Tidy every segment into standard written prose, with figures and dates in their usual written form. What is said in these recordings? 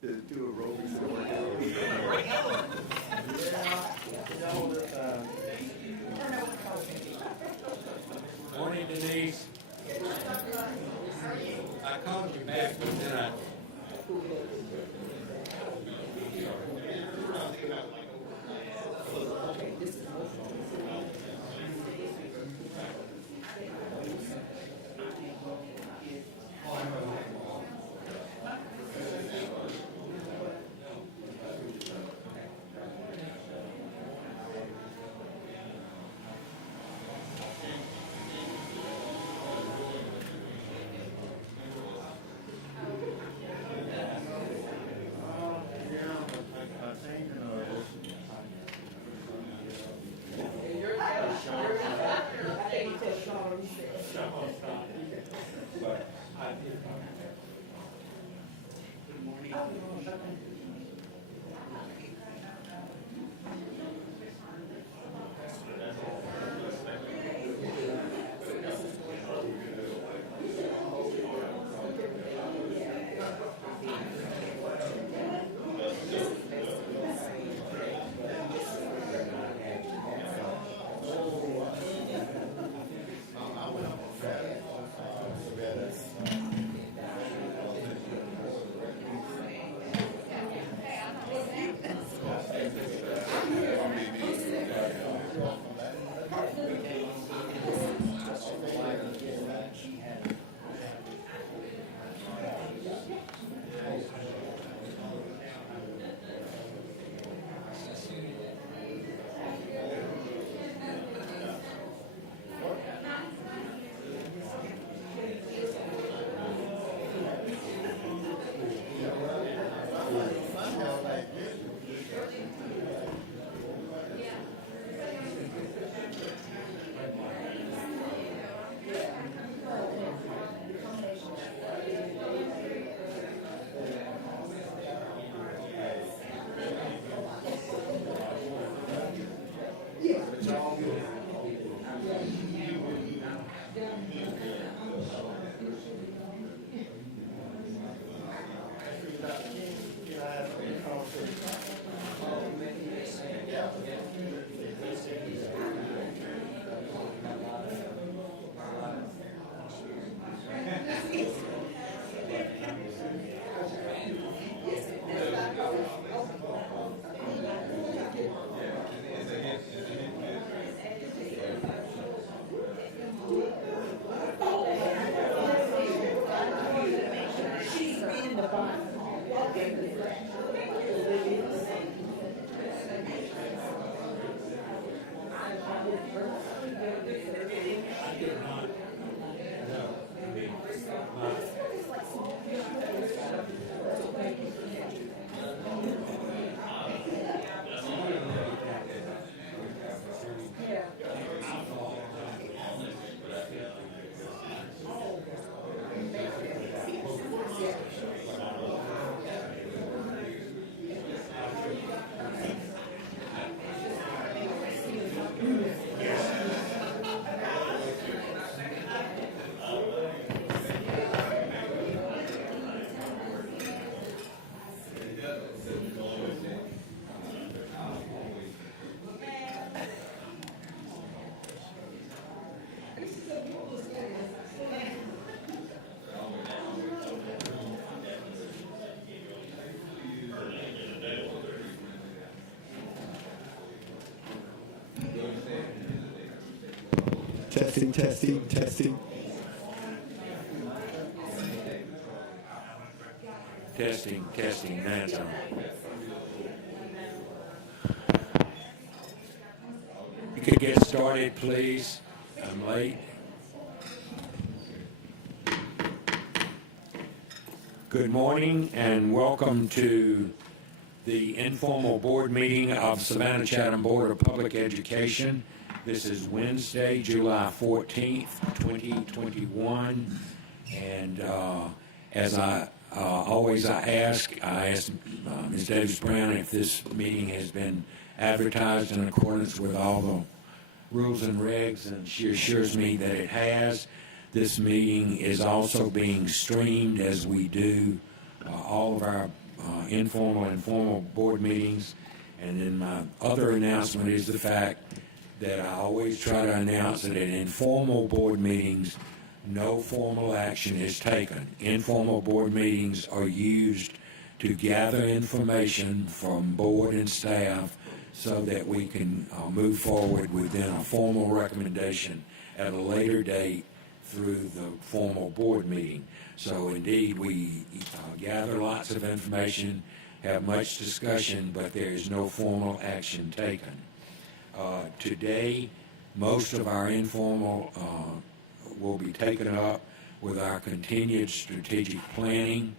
to do aerobics and work out. Morning, Denise. I called you back, but then I. Testing, testing, testing. Testing, that's all. You could get started, please. I'm late. Good morning and welcome to the informal board meeting of Savannah Chatham Board of Public Education. This is Wednesday, July 14th, 2021. And as I asked Ms. Davis Brown if this meeting has been advertised in accordance with all the rules and regs, and she assures me that it has. This meeting is also being streamed as we do all of our informal and formal board meetings. And then my other announcement is the fact that I always try to announce that in informal board meetings, no formal action is taken. Informal board meetings are used to gather information from board and staff so that we can move forward within a formal recommendation at a later date through the formal board meeting. So indeed, we gather lots of information, have much discussion, but there is no formal action taken. Today, most of our informal will be taken up with our continued strategic planning.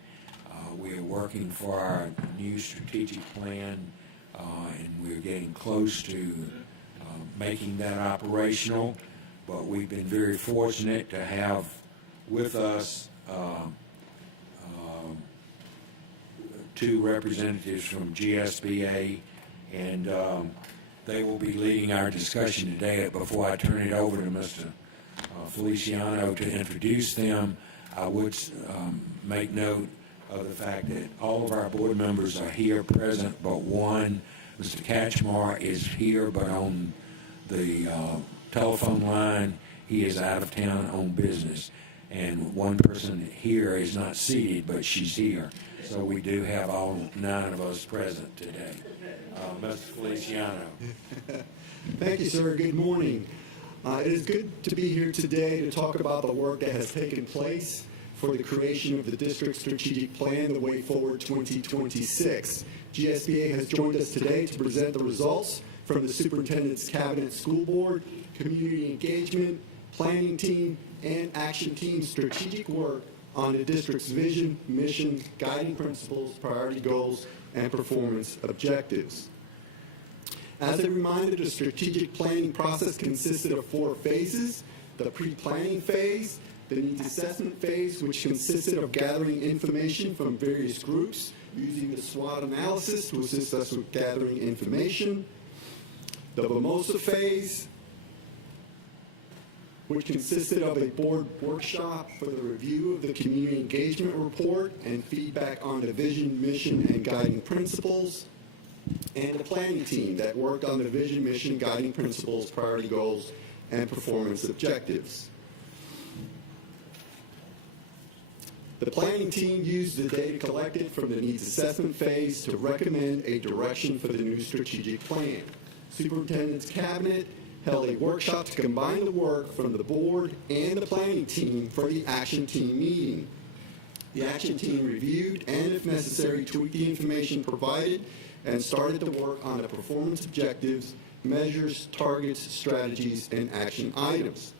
We're working for our new strategic plan, and we're getting close to making that operational. But we've been very fortunate to have with us two representatives from GSBA, and they will be leading our discussion today. Before I turn it over to Mr. Feliciano to introduce them, I would make note of the fact that all of our board members are here present, but one, Mr. Catchmar, is here, but on the telephone line, he is out of town on business. And one person here is not seated, but she's here. So we do have all 9 of us present today. Mr. Feliciano. Thank you, sir. Good morning. It is good to be here today to talk about the work that has taken place for the creation of the District Strategic Plan, the Way Forward 2026. GSBA has joined us today to present the results from the Superintendent's Cabinet School Board, Community Engagement, Planning Team, and Action Team strategic work on the district's vision, mission, guiding principles, priority goals, and performance objectives. As a reminder, the strategic planning process consisted of 4 phases: the pre-planning phase, the needs assessment phase, which consisted of gathering information from various groups, using the SWOT analysis to assist us with gathering information, the mimosa phase, which consisted of a board workshop for the review of the community engagement report and feedback on the vision, mission, and guiding principles, and the planning team that worked on the vision, mission, guiding principles, priority goals, and performance objectives. The planning team used the data collected from the needs assessment phase to recommend a direction for the new strategic plan. Superintendent's Cabinet held a workshop to combine the work from the board and the planning team for the action team meeting. The action team reviewed and, if necessary, tweaked the information provided and started to work on the performance objectives, measures, targets, strategies, and action items.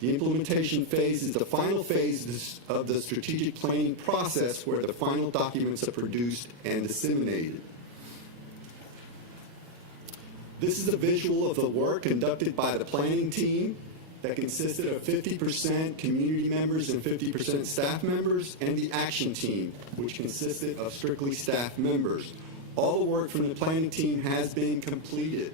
The implementation phase is the final phase of the strategic planning process where the final documents are produced and disseminated. This is a visual of the work conducted by the planning team that consisted of 50% community members and 50% staff members, and the action team, which consisted of strictly staff members. All the work from the planning team has been completed.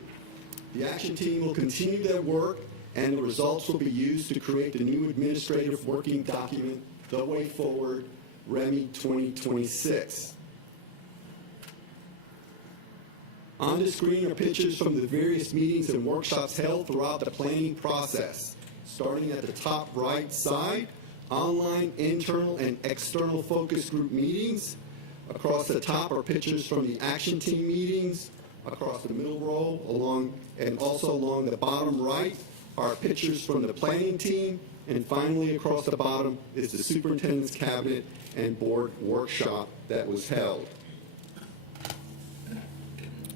The action team will continue their work, and the results will be used to create the new administrative working document, The Way Forward, REMI 2026. On the screen are pictures from the various meetings and workshops held throughout the planning process. Starting at the top right side, online, internal, and external focus group meetings. Across the top are pictures from the action team meetings. Across the middle row, and also along the bottom right, are pictures from the planning team. And finally, across the bottom is the Superintendent's Cabinet and Board workshop that was held.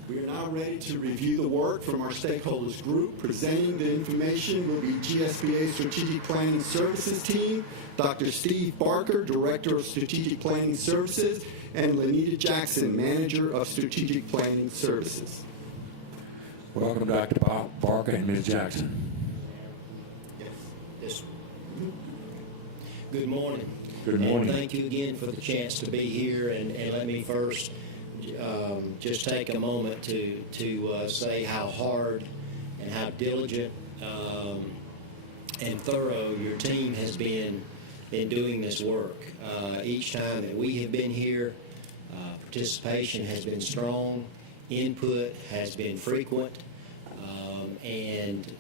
We are now ready to review the work from our stakeholders group. Presenting the information will be GSBA Strategic Planning Services team, Dr. Steve Barker, Director of Strategic Planning Services, and Lenita Jackson, Manager of Strategic Planning Services. Welcome, Dr. Barker and Ms. Jackson. Yes. Good morning. Good morning. And thank you again for the chance to be here. And let me first just take a moment to say how hard and how diligent and thorough your team has been in doing this work. Each time that we have been here, Participation has been strong, input has been frequent, and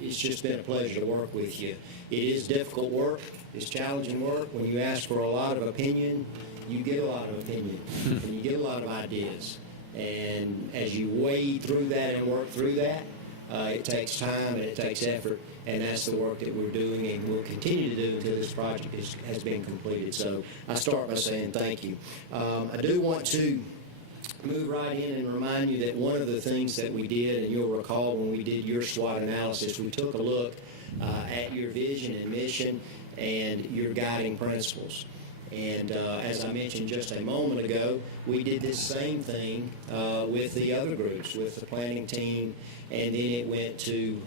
it's just been a pleasure to work with you. It is difficult work, it's challenging work. When you ask for a lot of opinion, you get a lot of opinion, and you get a lot of ideas. And as you wade through that and work through that, it takes time and it takes effort, and that's the work that we're doing and will continue to do until this project has been completed. So I start by saying thank you. I do want to move right in and remind you that one of the things that we did, and you'll recall when we did your SWOT analysis, we took a look at your vision and mission and your guiding principles. And as I mentioned just a moment ago, we did this same thing with the other groups, with the planning team, and then it went to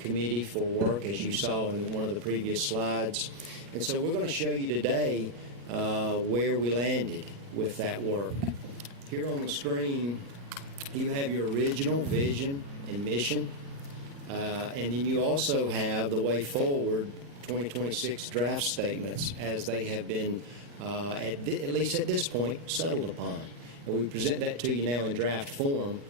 committee for work, as you saw in one of the previous slides. And so we're going to show you today where we landed with that work. Here on the screen, you have your original vision and mission, and then you also have the way forward 2026 draft statements as they have been, at least at this point, settled upon. And we present that to you now in draft form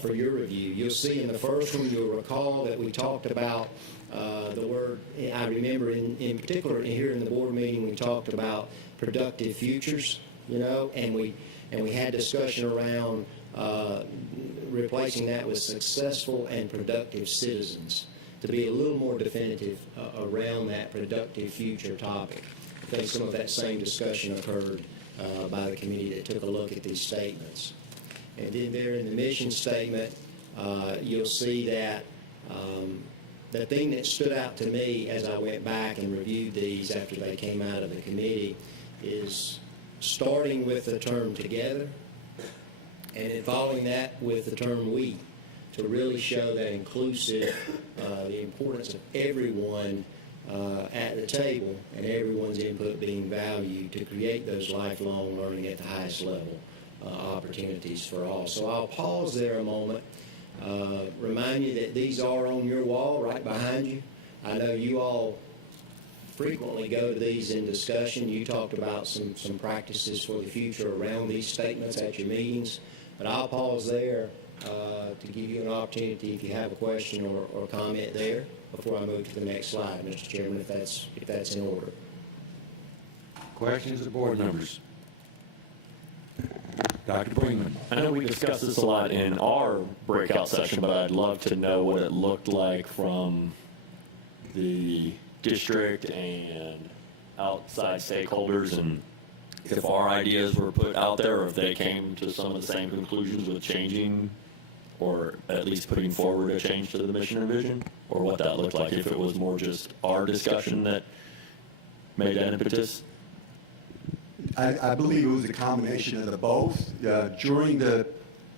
for your review. You'll see in the first one, you'll recall that we talked about the word, I remember in particular here in the board meeting, we talked about productive futures, and we had discussion around replacing that with successful and productive citizens, to be a little more definitive around that productive future topic. I think some of that same discussion occurred by the committee that took a look at these statements. And then there in the mission statement, you'll see that the thing that stood out to me as I went back and reviewed these after they came out of the committee is starting with the term together and then following that with the term we, to really show that inclusive, the importance of everyone at the table and everyone's input being valued to create those lifelong learning at the highest level opportunities for all. So I'll pause there a moment, remind you that these are on your wall right behind you. I know you all frequently go to these in discussion. You talked about some practices for the future around these statements at your meetings, but I'll pause there to give you an opportunity if you have a question or comment there before I move to the next slide, Mr. Chairman, if that's in order. Questions of the board members? Dr. Brinkman. I know we discussed this a lot in our breakout session, but I'd love to know what it looked like from the district and outside stakeholders, and if our ideas were put out there or if they came to some of the same conclusions with changing or at least putting forward a change to the mission and vision, or what that looked like, if it was more just our discussion that made that impetus. I believe it was a combination of the both. During the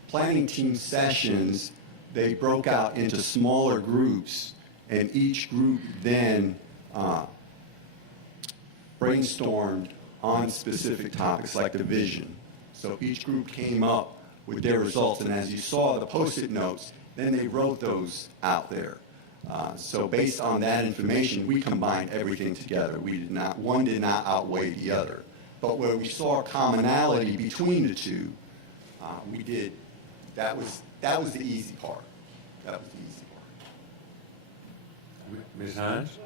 planning team sessions, they broke out into smaller groups, and each group then brainstormed on specific topics like the vision. So each group came up with their results, and as you saw the Post-it notes, then they wrote those out there. So based on that information, we combined everything together. One did not outweigh the other. But where we saw commonality between the two, we did. That was the easy part. That was the easy part. Ms. Hines?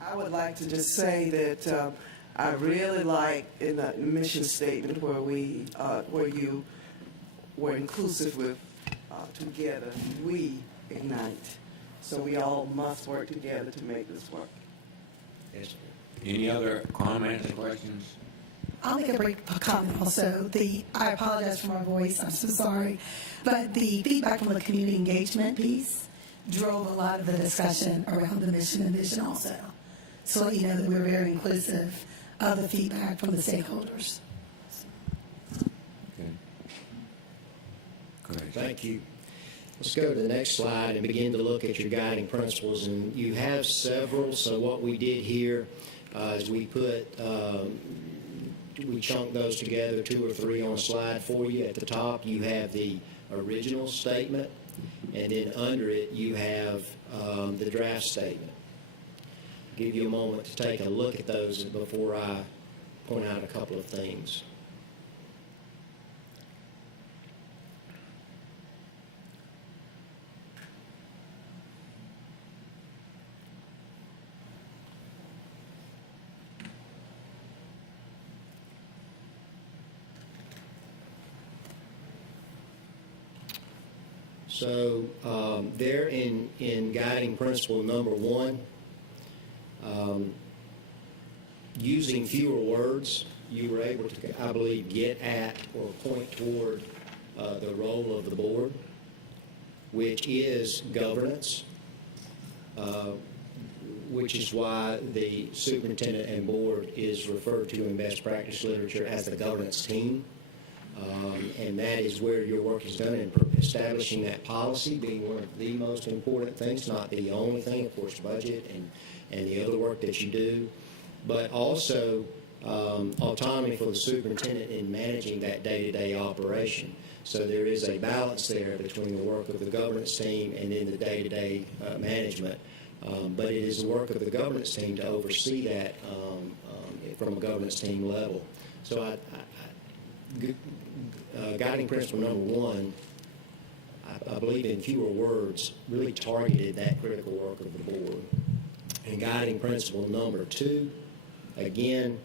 I would like to just say that I really like in the mission statement where you were inclusive with together, we ignite. So we all must work together to make this work. Yes. Any other comments or questions? I'll make a brief comment also. I apologize for my voice, I'm so sorry. But the feedback from the community engagement piece drove a lot of the discussion around the mission and vision also. So let you know that we're very inclusive of the feedback from the stakeholders. Okay. Go ahead. Thank you. Let's go to the next slide and begin to look at your guiding principles. And you have several, so what we did here is we chunked those together, 2 or 3 on a slide for you. At the top, you have the original statement, and then under it, you have the draft statement. I'll give you a moment to take a look at those before I point out a couple of things. So there in guiding principle number 1, using fewer words, you were able to, I believe, get at or point toward the role of the board, which is governance, which is why the superintendent and board is referred to in best practice literature as the governance team. And that is where your work is done in establishing that policy, being one of the most important things, not the only thing, of course, budget and the other work that you do, but also autonomy for the superintendent in managing that day-to-day operation. So there is a balance there between the work of the governance team and then the day-to-day management. But it is the work of the governance team to oversee that from a governance team level. So guiding principle number 1, I believe in fewer words, really targeted that critical work of the board. And guiding principle number 2, again,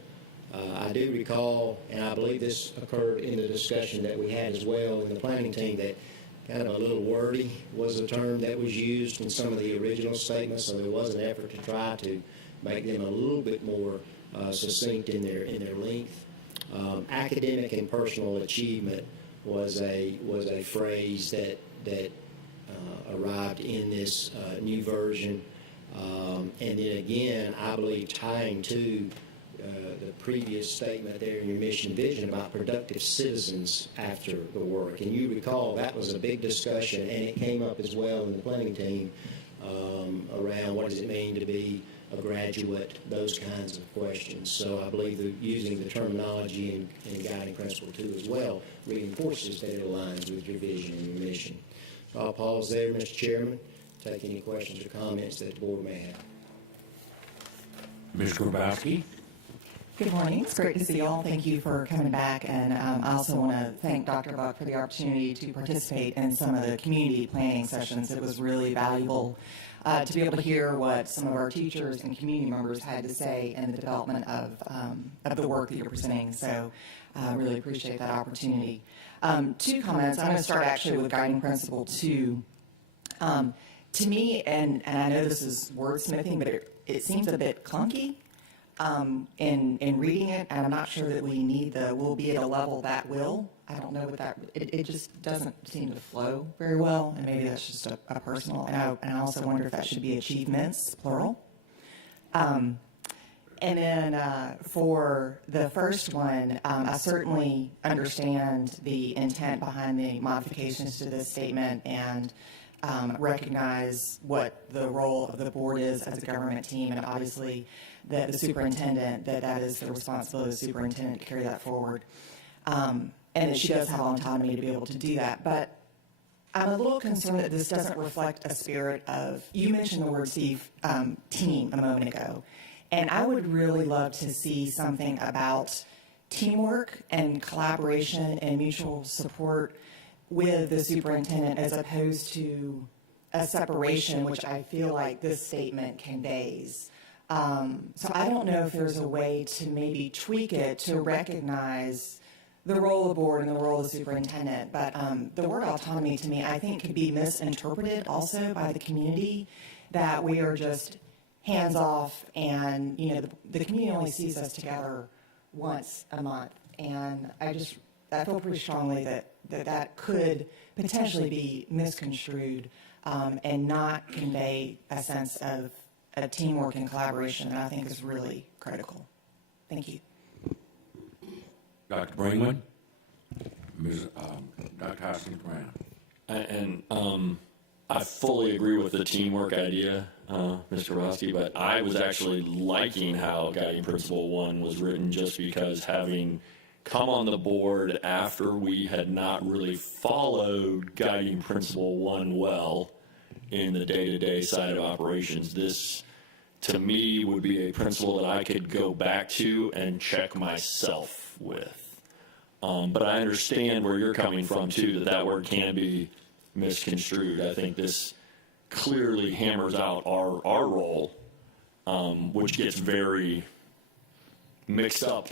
I do recall, and I believe this occurred in the discussion that we had as well in the planning team, that kind of a little wordy was a term that was used in some of the original statements, so there was an effort to try to make them a little bit more succinct in their length. Academic and personal achievement was a phrase that arrived in this new version, and then again, I believe tying to the previous statement there in your mission vision about productive citizens after the work. And you recall that was a big discussion, and it came up as well in the planning team around what does it mean to be a graduate, those kinds of questions. So I believe that using the terminology in guiding principle 2 as well reinforces that it aligns with your vision and your mission. So I'll pause there, Mr. Chairman, take any questions or comments that the board may have. Ms. Grabowski? Good morning. It's great to see you all. Thank you for coming back. And I also want to thank Dr. Buck for the opportunity to participate in some of the community planning sessions. It was really valuable to be able to hear what some of our teachers and community members had to say in the development of the work that you're presenting. So I really appreciate that opportunity. 2 comments. I'm going to start actually with guiding principle 2. To me, and I know this is wordsmithing, but it seems a bit clunky. In reading it, and I'm not sure that we need the "will be at a level that will." I don't know what that. It just doesn't seem to flow very well, and maybe that's just a personal. And I also wonder if that should be achievements, plural. And then for the first one, I certainly understand the intent behind the modifications to this statement and recognize what the role of the board is as a government team, and obviously that the superintendent, that is the responsibility of the superintendent to carry that forward. And that she does have autonomy to be able to do that. But I'm a little concerned that this doesn't reflect a spirit of, you mentioned the word, Steve, team a moment ago. And I would really love to see something about teamwork and collaboration and mutual support with the superintendent as opposed to a separation, which I feel like this statement conveys. So I don't know if there's a way to maybe tweak it to recognize the role of the board and the role of the superintendent. But the word autonomy to me, I think, could be misinterpreted also by the community, that we are just hands off and, the community only sees us together once a month. And I feel pretty strongly that could potentially be misconstrued and not convey a sense of a teamwork and collaboration that I think is really critical. Thank you. Dr. Bringman? Dr. Hoskins-Brown? And I fully agree with the teamwork idea, Mr. Roski, but I was actually liking how guiding principle 1 was written, just because having come on the board after we had not really followed guiding principle 1 well in the day-to-day side of operations, this to me would be a principle that I could go back to and check myself with. But I understand where you're coming from too, that word can be misconstrued. I think this clearly hammers out our role, which gets very mixed up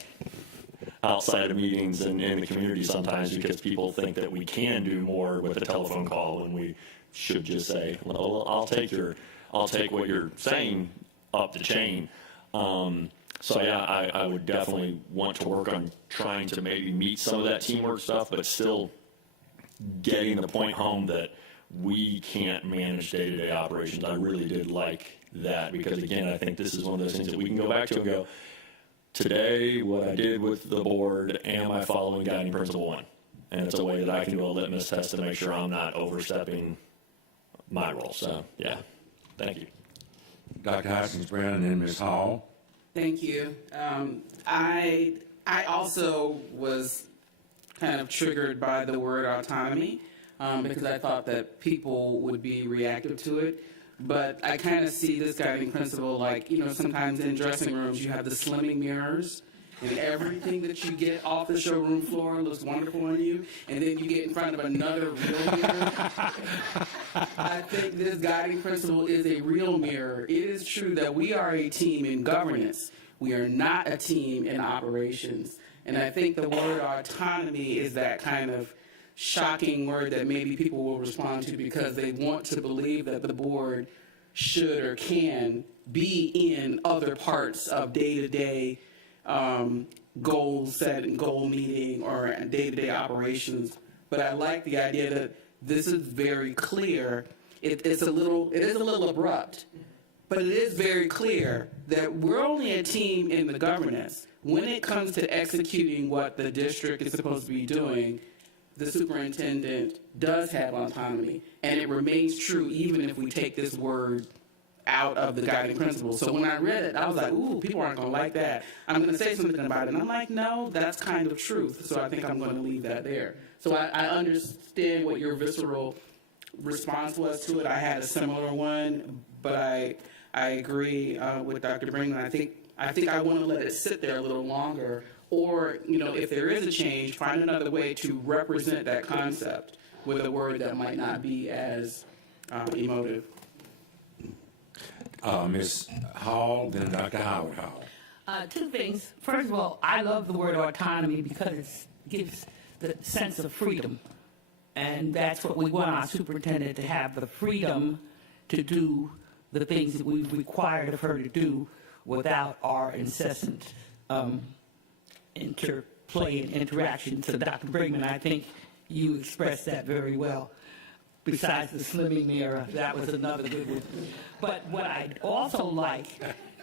outside of meetings and in the community sometimes because people think that we can do more with a telephone call when we should just say, well, I'll take what you're saying up the chain. So yeah, I would definitely want to work on trying to maybe meet some of that teamwork stuff, but still getting the point home that we can't manage day-to-day operations. I really did like that because, again, I think this is one of those things that we can go back to and go, today, what I did with the board, am I following guiding principle 1? And it's a way that I can do a litmus test to make sure I'm not overstepping my role. So, yeah, thank you. Dr. Hopkins-Brown and then Ms. Hall. Thank you. I also was kind of triggered by the word autonomy because I thought that people would be reactive to it. But I kind of see this guiding principle like, sometimes in dressing rooms you have the slimming mirrors and everything that you get off the showroom floor looks wonderful on you, and then you get in front of another real mirror. I think this guiding principle is a real mirror. It is true that we are a team in governance. We are not a team in operations. And I think the word autonomy is that kind of shocking word that maybe people will respond to because they want to believe that the board should or can be in other parts of day-to-day goal setting, goal meeting, or day-to-day operations. But I like the idea that this is very clear. It is a little abrupt, but it is very clear that we're only a team in the governance. When it comes to executing what the district is supposed to be doing, the superintendent does have autonomy, and it remains true even if we take this word out of the guiding principles. So when I read it, I was like, ooh, people aren't going to like that. I'm going to say something about it. And I'm like, no, that's kind of truth. So I think I'm going to leave that there. So I understand what your visceral response was to it. I had a similar one, but I agree with Dr. Brinkman. I think I want to let it sit there a little longer, or, if there is a change, find another way to represent that concept with a word that might not be as emotive. Ms. Hall, then Dr. Howard Hall. Two things. First of all, I love the word autonomy because it gives the sense of freedom. And that's what we want our superintendent to have, the freedom to do the things that we've required of her to do without our incessant interplay and interaction. So Dr. Brinkman, I think you expressed that very well. Besides the slimming mirror, that was another good one. But what I also like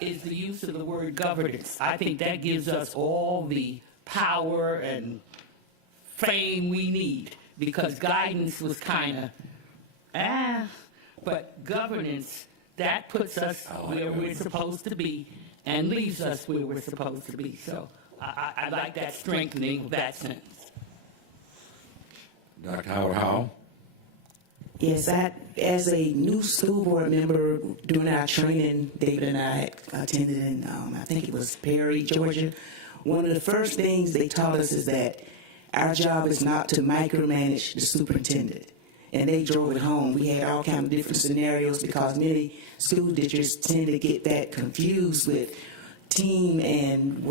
is the use of the word governance. I think that gives us all the power and fame we need, because guidance was kind of, but governance, that puts us where we're supposed to be and leaves us where we're supposed to be. So I like that strengthening of that sentence. Dr. Howard Hall. Yes, as a new school board member, during our training, David and I attended in, I think it was Perry, Georgia. One of the first things they taught us is that our job is not to micromanage the superintendent. And they drove it home. We had all kinds of different scenarios because many school districts tend to get that confused with team and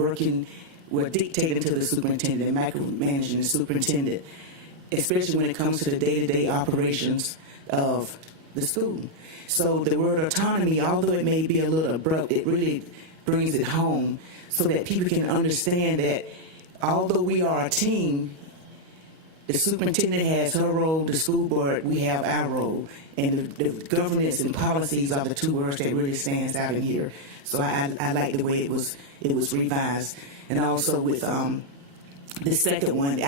dictating to the superintendent, micromanaging the superintendent, especially when it comes to the day-to-day operations of the school. So the word autonomy, although it may be a little abrupt, it really brings it home so that people can understand that although we are a team, the superintendent has her role, the school board, we have our role. And the governance and policies are the two words that really stands out in here. So I like the way it was revised. And also with the second one,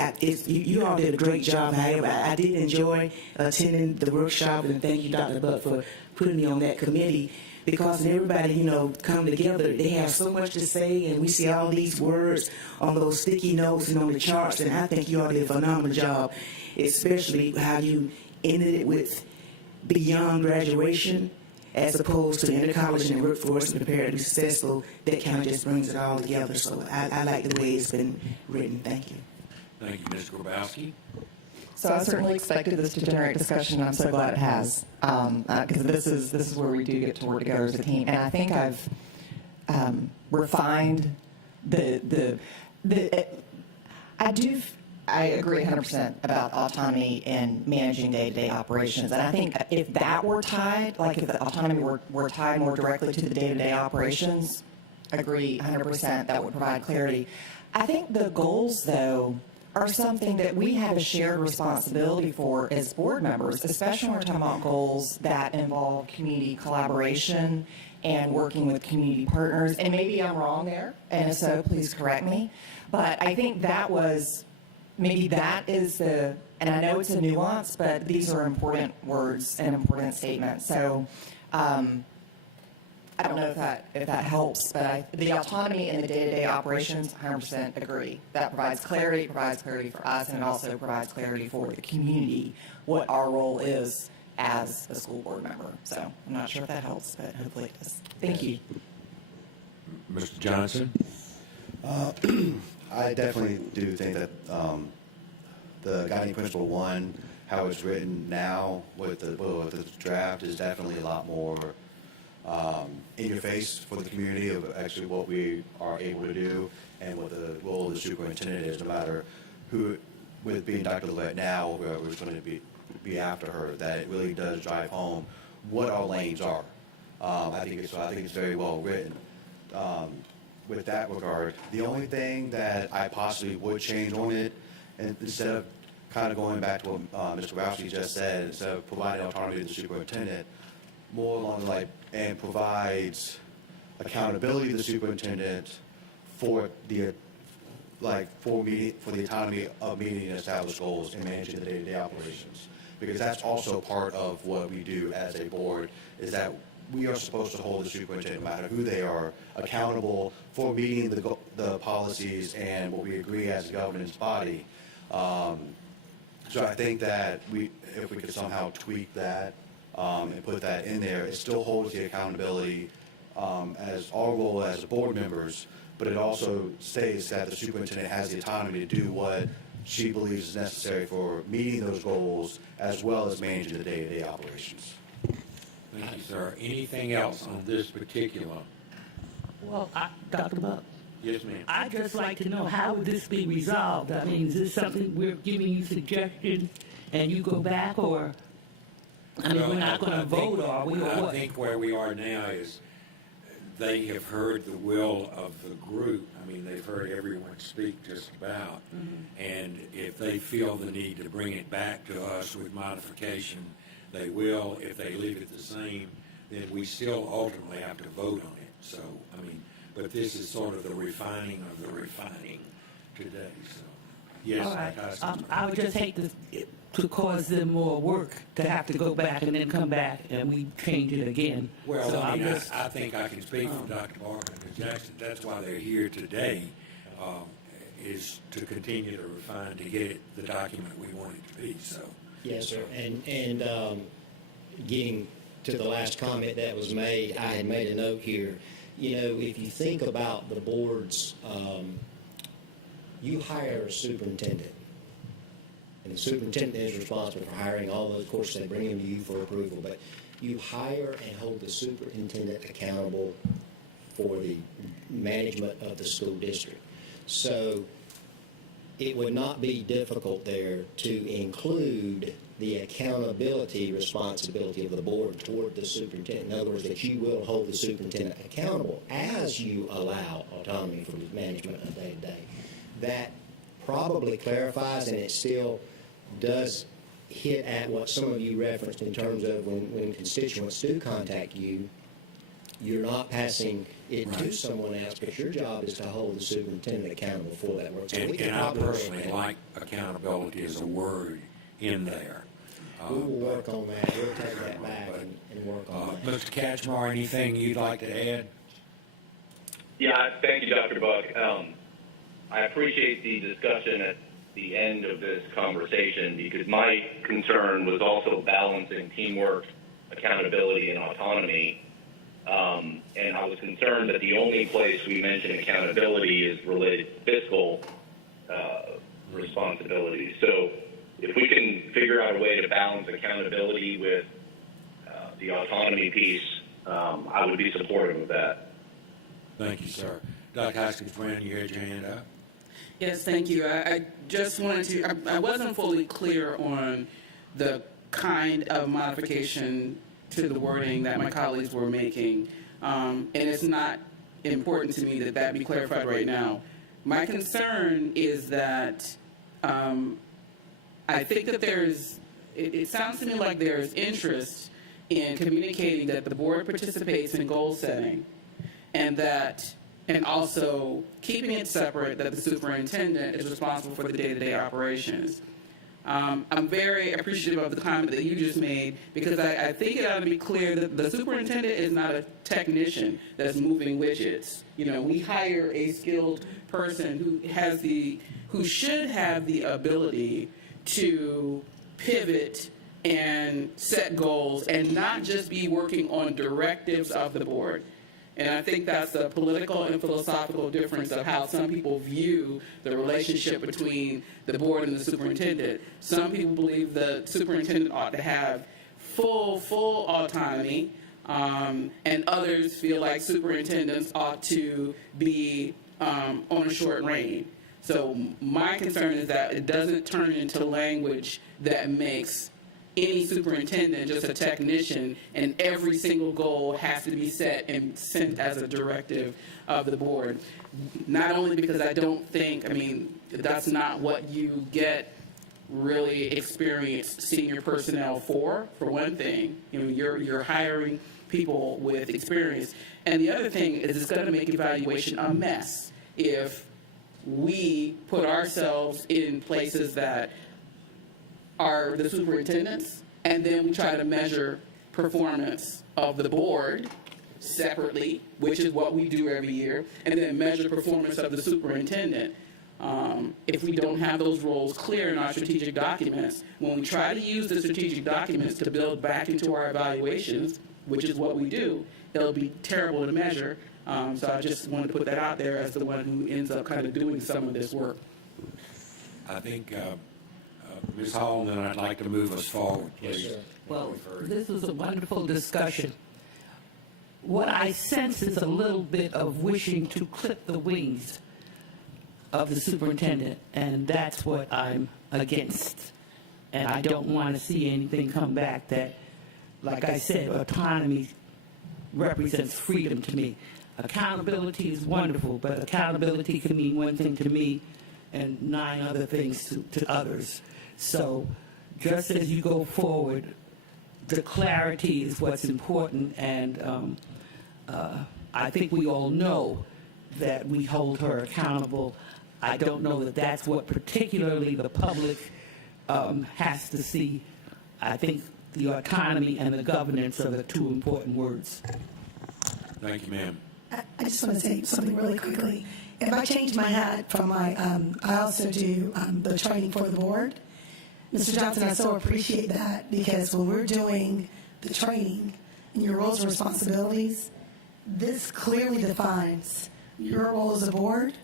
you all did a great job. However, I did enjoy attending the workshop, and thank you, Dr. Buck, for putting me on that committee, because everybody, come together. They have so much to say, and we see all these words on those sticky notes and on the charts, and I think you all did a phenomenal job, especially how you ended it with beyond graduation, as opposed to inter-college and workforce and prepare to be successful. That kind of just brings it all together. So I like the way it's been written. Thank you. Thank you, Ms. Grabowski. So I certainly expected this to generate discussion. I'm so glad it has, because this is where we do get to work together as a team. And I think I've refined I agree 100% about autonomy in managing day-to-day operations. And I think if that were tied, like if the autonomy were tied more directly to the day-to-day operations, agree 100%, that would provide clarity. I think the goals, though, are something that we have a shared responsibility for as board members, especially when we're talking about goals that involve community collaboration and working with community partners. And maybe I'm wrong there, and if so, please correct me. But I think maybe that is and I know it's a nuance, but these are important words and important statements. So I don't know if that helps, but the autonomy in the day-to-day operations, 100% agree. That provides clarity for us, and it also provides clarity for the community, what our role is as a school board member. So I'm not sure if that helps, but hopefully it does. Thank you. Mr. Johnson? I definitely do think that the guiding principle one, how it's written now with the draft, is definitely a lot more in your face for the community of actually what we are able to do and what the role of the superintendent is, no matter who, with being Dr. Lillette now, or whoever's going to be after her, that it really does drive home what our lanes are. I think it's very well written. With that regard, the only thing that I possibly would change on it, and instead of kind of going back to what Mr. Rousey just said, instead of providing autonomy to the superintendent, more along the line, and provides accountability to the superintendent for the for the autonomy of meeting and established goals and managing the day-to-day operations, because that's also part of what we do as a board, is that we are supposed to hold the superintendent, no matter who they are, accountable for meeting the policies and what we agree as a governance body. So I think that if we could somehow tweak that and put that in there, it still holds the accountability as our role as board members, but it also states that the superintendent has the autonomy to do what she believes is necessary for meeting those goals as well as managing the day-to-day operations. Thank you, sir. Anything else on this particular? Well, Dr. Buck, Yes, ma'am. I'd just like to know, how would this be resolved? I mean, is this something we're giving you suggestions and you go back, or, I mean, Well, we're not going to vote, are we, or I what? think where we are now is they have heard the will of the group. I mean, they've heard everyone speak just about. And if they feel the need to bring it back to us with modification, they will. If they leave it the same, then we still ultimately have to vote on it. So, I mean, but this is sort of the refining of the refining today. So, yes, All right. Dr. I would just hate to cause them more work to have to go back and then come back and we change it again. Well, So I mean, I'm just- I think I can speak for Dr. Barker and Ms. Jackson. That's why they're here today, is to continue to refine, to get it the document we want it to be. So, Yes, sir. And getting to the last comment that was made, I had made a note here. You know, if you think about the boards, you hire a superintendent. And the superintendent is responsible for hiring all those courses. They bring them to you for approval. But you hire and hold the superintendent accountable for the management of the school district. So it would not be difficult there to include the accountability responsibility of the board toward the superintendent. In other words, that you will hold the superintendent accountable as you allow autonomy for the management of day-to-day. That probably clarifies, and it still does hit at what some of you referenced in terms of when constituents do contact you, you're not passing it to someone else, but your job is to hold the superintendent accountable for that work. So we can and I probably work personally that. like accountability as a word in there. We will work on that. We'll take that back and work on that. Mr. Katchmar, anything you'd like to add? Yeah, thank you, Dr. Buck. I appreciate the discussion at the end of this conversation, because my concern was also balancing teamwork, accountability, and autonomy. And I was concerned that the only place we mention accountability is related to fiscal responsibilities. So if we can figure out a way to balance accountability with the autonomy piece, I would be supportive of that. Thank you, sir. Dr. Haskins-Brown, you had your hand up. Yes, thank you. I just wanted to, I wasn't fully clear on the kind of modification to the wording that my colleagues were making. And it's not important to me that that be clarified right now. My concern is that I think that it sounds to me like there's interest in communicating that the board participates in goal setting and also keeping it separate that the superintendent is responsible for the day-to-day operations. I'm very appreciative of the comment that you just made because I think it ought to be clear that the superintendent is not a technician that's moving widgets. You know, we hire a skilled person who should have the ability to pivot and set goals and not just be working on directives of the board. And I think that's a political and philosophical difference of how some people view the relationship between the board and the superintendent. Some people believe the superintendent ought to have full autonomy, and others feel like superintendents ought to be on a short rein. So my concern is that it doesn't turn into language that makes any superintendent just a technician, and every single goal has to be set and sent as a directive of the board. Not only because I don't think, that's not what you get really experienced senior personnel for one thing. You know, you're hiring people with experience. And the other thing is it's going to make evaluation a mess if we put ourselves in places that are the superintendents, and then we try to measure performance of the board separately, which is what we do every year, and then measure performance of the superintendent. If we don't have those roles clear in our strategic documents, when we try to use the strategic documents to build back into our evaluations, which is what we do, it'll be terrible to measure. So I just wanted to put that out there as the one who ends up kind of doing some of this work. I think, Ms. Hall, and then I'd like to move us forward, please. Yes, sir. Well, this was a wonderful discussion. What I sense is a little bit of wishing to clip the wings of the superintendent, and that's what I'm against. And I don't want to see anything come back that, like I said, autonomy represents freedom to me. Accountability is wonderful, but accountability can mean one thing to me and 9 other things to others. So just as you go forward, the clarity is what's important, and I think we all know that we hold her accountable. I don't know that that's what particularly the public has to see. I think the autonomy and the governance are the 2 important words. Thank you, ma'am. I just want to say something really quickly. If I change my hat from I also do the training for the board. Mr. Johnson, I so appreciate that because when we're doing the training and your roles and responsibilities, this clearly defines your role as a board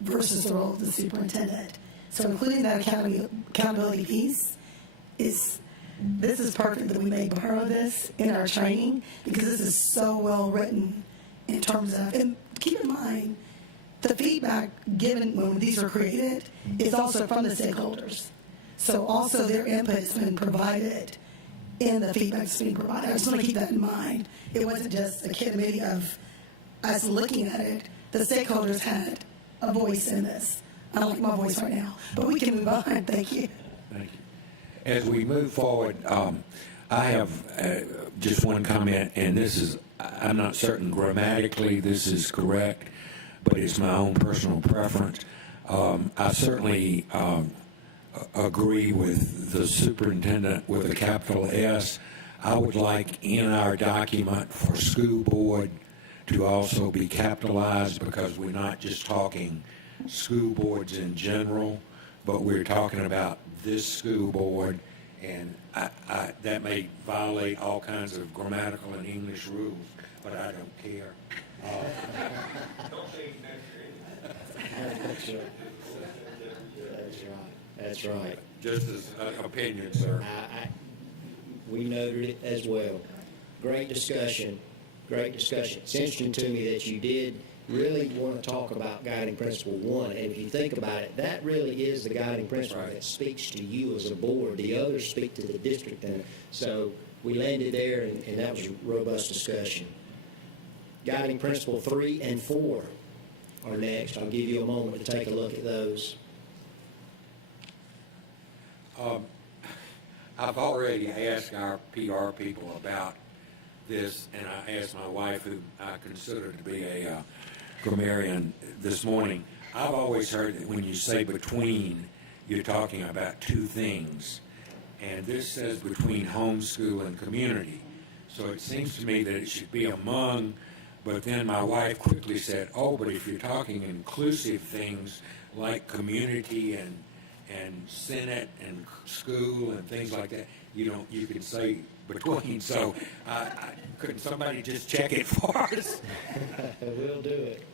versus the role of the superintendent. So including that accountability piece this is perfect that we may borrow this in our training because this is so well written in terms of, and keep in mind, the feedback given when these were created is also from the stakeholders. So also their input has been provided in the feedback that's being provided. I just want to keep that in mind. It wasn't just a committee of us looking at it. The stakeholders had a voice in this. I don't like my voice right now, but we can move on. Thank you. Thank you. As we move forward, I have just one comment, and this is, I'm not certain grammatically this is correct, but it's my own personal preference. I certainly agree with the superintendent with a capital S. I would like in our document for school board to also be capitalized because we're not just talking school boards in general, but we're talking about this school board, and that may violate all kinds of grammatical and English rules, but I don't care. That's right. Just as an opinion, sir. We noted it as well. Great discussion. Great discussion. It's interesting to me that you did really want to talk about guiding principle 1. And if you think about it, that really is the guiding principle that speaks to you as a board. The others speak to the district. And so we landed there, and that was a robust discussion. Guiding principle 3 and 4 are next. I'll give you a moment to take a look at those. I've already asked our PR people about this, and I asked my wife, who I consider to be a grammarian, this morning. I've always heard that when you say between, you're talking about two things. And this says between homeschool and community. So it seems to me that it should be among, but then my wife quickly said, oh, but if you're talking inclusive things like community and Senate and school and things like that, you can say between. So couldn't somebody just check it for us? We'll do it.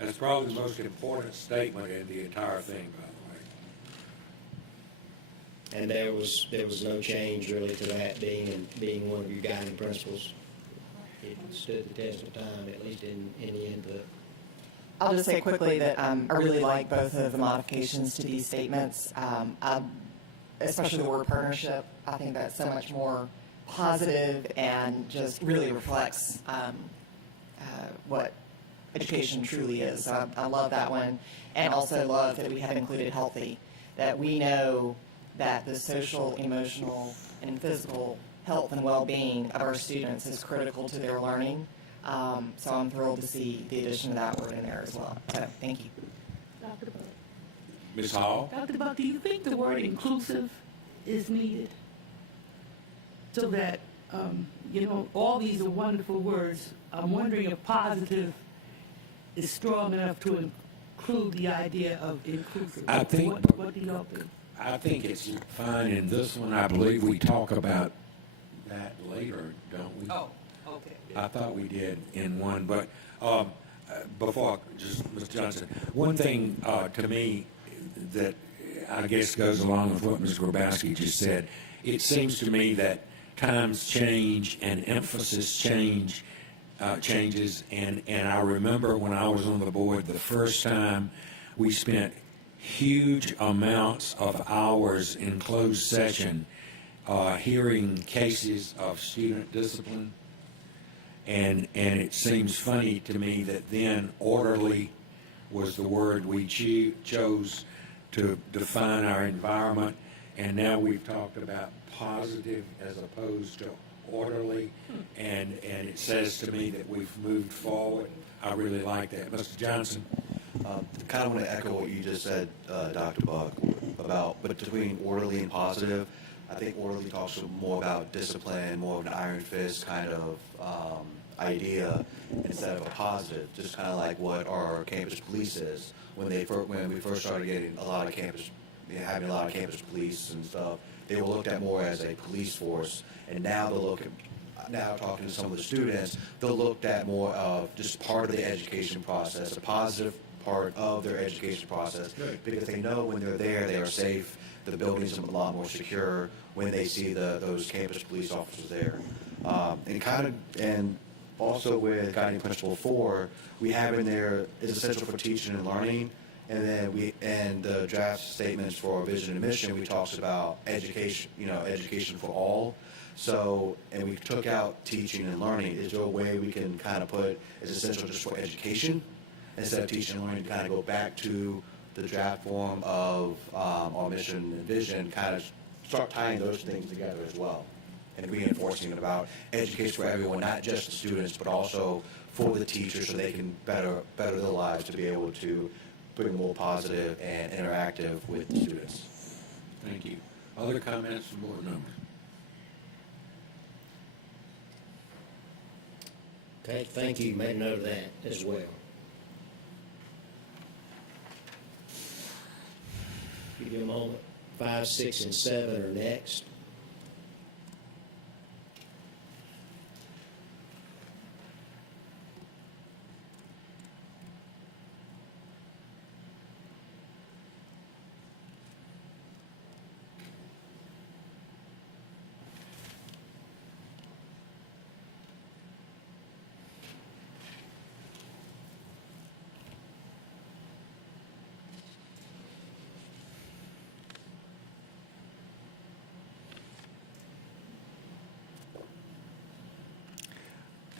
That's probably the most important statement in the entire thing, by the way. And there was no change really to that being one of your guiding principles. It stood the test of time, at least in the input. I'll just say quickly that I really like both of the modifications to these statements, especially the word partnership. I think that's so much more positive and just really reflects what education truly is. I love that one, and also love that we have included healthy, that we know that the social, emotional, and physical health and well-being of our students is critical to their learning. So I'm thrilled to see the addition of that word in there as well. So thank you. Dr. Buck. Ms. Hall? Dr. Buck, do you think the word inclusive is needed? So that, all these are wonderful words. I'm wondering if positive is strong enough to include the idea of inclusive. I think. What do y'all think? I think it's fine in this one. I believe we talk about that later, don't we? Oh, okay. I thought we did in one, but before, just Mr. Johnson, one thing to me that I guess goes along with what Ms. Grabowski just said, it seems to me that times change and emphasis changes, and I remember when I was on the board the first time we spent huge amounts of hours in closed session hearing cases of student discipline. And it seems funny to me that then orderly was the word we chose to define our environment, and now we've talked about positive as opposed to orderly, and it says to me that we've moved forward. I really like that. Mr. Johnson? Kind of want to echo what you just said, Dr. Buck, about between orderly and positive. I think orderly talks more about discipline, more of an iron fist kind of idea instead of a positive, just kind of like what our campus police is. When we first started getting having a lot of campus police and stuff, they were looked at more as a police force, and now talking to some of the students, they're looked at more of just part of the education process, a positive part of their education process, because they know when they're there, they are safe. The building's a lot more secure when they see those campus police officers there. And also with guiding principle 4, we have in there is essential for teaching and learning, and then the draft statements for our vision and mission, we talks about education, education for all. So, and we took out teaching and learning. Is there a way we can kind of put it's essential just for education instead of teaching and learning, kind of go back to the draft form of our mission and vision, kind of start tying those things together as well, and reinforcing it about education for everyone, not just the students, but also for the teachers, so they can better their lives to be able to bring more positive and interactive with the students. Thank you. Other comments from board members? Okay, thank you. Made a note of that as well. Give you a moment. 5, 6, and 7 are next.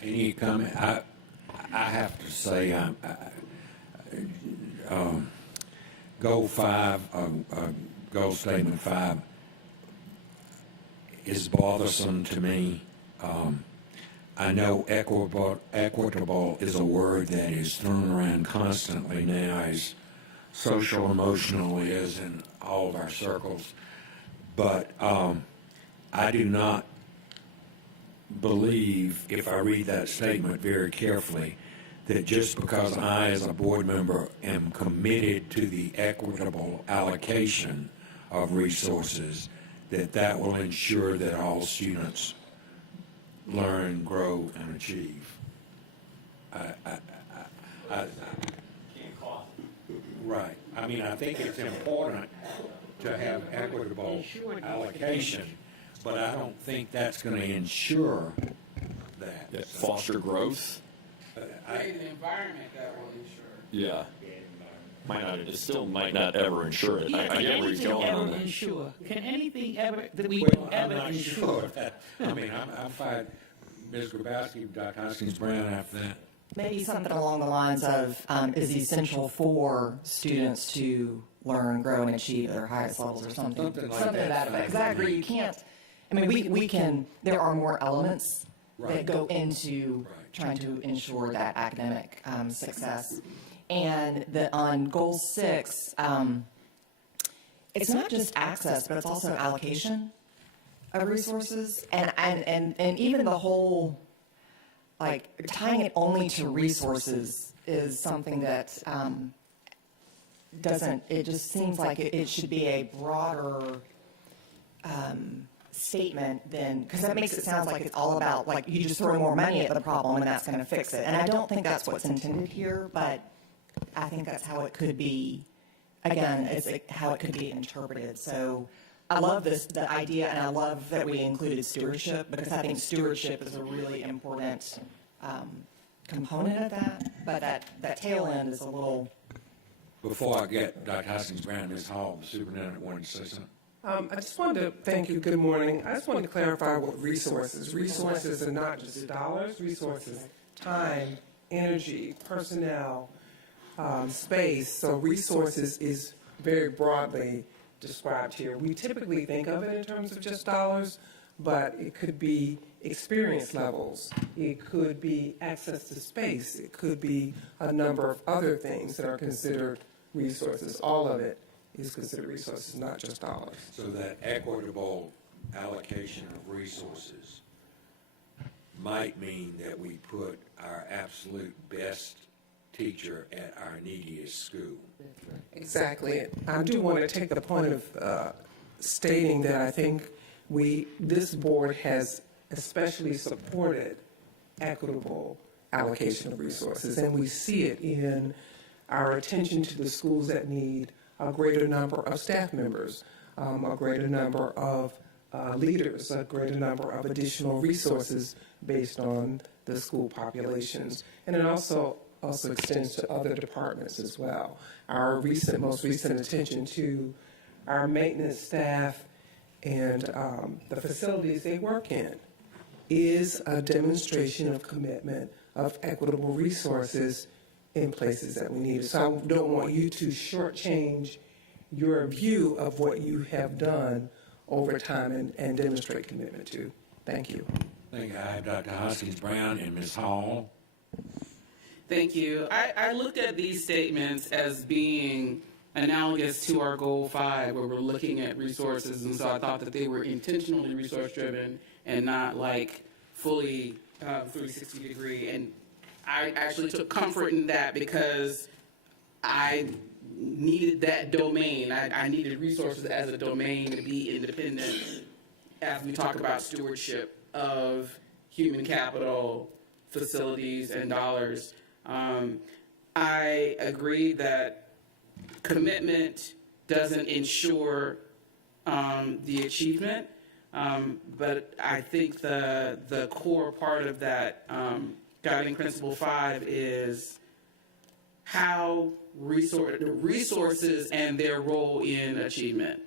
Any comment? I have to say, goal 5, goal statement 5 is bothersome to me. I know equitable is a word that is thrown around constantly now, as social emotional is in all of our circles. But I do not believe, if I read that statement very carefully, that just because I, as a board member, am committed to the equitable allocation of resources, that will ensure that all students learn, grow, and achieve. Right. I mean, I think it's important to have equitable allocation, but I don't think that's going to ensure that. Foster growth. Create an environment that will ensure. Yeah. It still might not ever ensure it. I get where he's going on that. Can anything ever that we Well, do I'm ever not ensure? sure of that. I mean, I'm fine. Ms. Grabowski, Dr. Hoskins-Brown after that. Maybe something along the lines of is essential for students to learn, grow, and achieve at their highest levels, or something. Something like Something to that. that effect. Because I agree, you can't. I mean, we can. There are more elements Right. that go into Right. trying to ensure that academic success. And on goal 6, it's not just access, but it's also allocation of resources, and even the whole, like, tying it only to resources is something that doesn't, it just seems like it should be a broader statement than, because that makes it sound like it's all about, like, you just throw more money at the problem and that's going to fix it. And I don't think that's what's intended here, but I think that's how it could be, again, it's like how it could be interpreted. So I love the idea, and I love that we included stewardship, because I think stewardship is a really important component of that, but that tail end is a little. Before I get Dr. Hoskins-Brown, Ms. Hall, the superintendent, wanted to say something. I just wanted to thank you. Good morning. I just wanted to clarify what resources. Resources are not just dollars. Resources, time, energy, personnel, space. So resources is very broadly described here. We typically think of it in terms of just dollars, but it could be experience levels. It could be access to space. It could be a number of other things that are considered resources. All of it is considered resources, not just dollars. So that equitable allocation of resources might mean that we put our absolute best teacher at our neediest school. Exactly. I do want to take the point of stating that I think this board has especially supported equitable allocation of resources, and we see it in our attention to the schools that need a greater number of staff members, a greater number of leaders, a greater number of additional resources based on the school populations. And it also extends to other departments as well. Our most recent attention to our maintenance staff and the facilities they work in is a demonstration of commitment of equitable resources in places that we need it. So I don't want you to shortchange your view of what you have done over time and demonstrate commitment to. Thank you. Thank you. I have Dr. Hoskins-Brown and Ms. Hall. Thank you. I looked at these statements as being analogous to our goal 5, where we're looking at resources, and so I thought that they were intentionally resource driven and not like fully 360 degree. And I actually took comfort in that because I needed that domain. I needed resources as a domain to be independent as we talk about stewardship of human capital, facilities, and dollars. I agree that commitment doesn't ensure the achievement, but I think the core part of that guiding principle 5 is how resources and their role in achievement.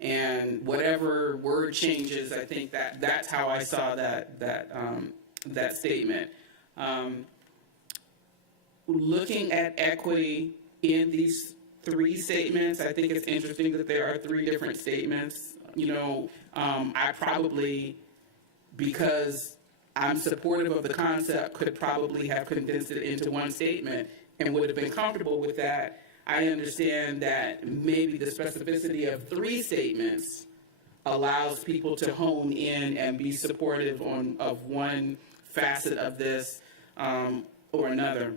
And whatever word changes, I think that's how I saw that that statement. Looking at equity in these three statements, I think it's interesting that there are three different statements. I probably, because I'm supportive of the concept, could probably have condensed it into one statement and would have been comfortable with that. I understand that maybe the specificity of three statements allows people to hone in and be supportive of one facet of this or another.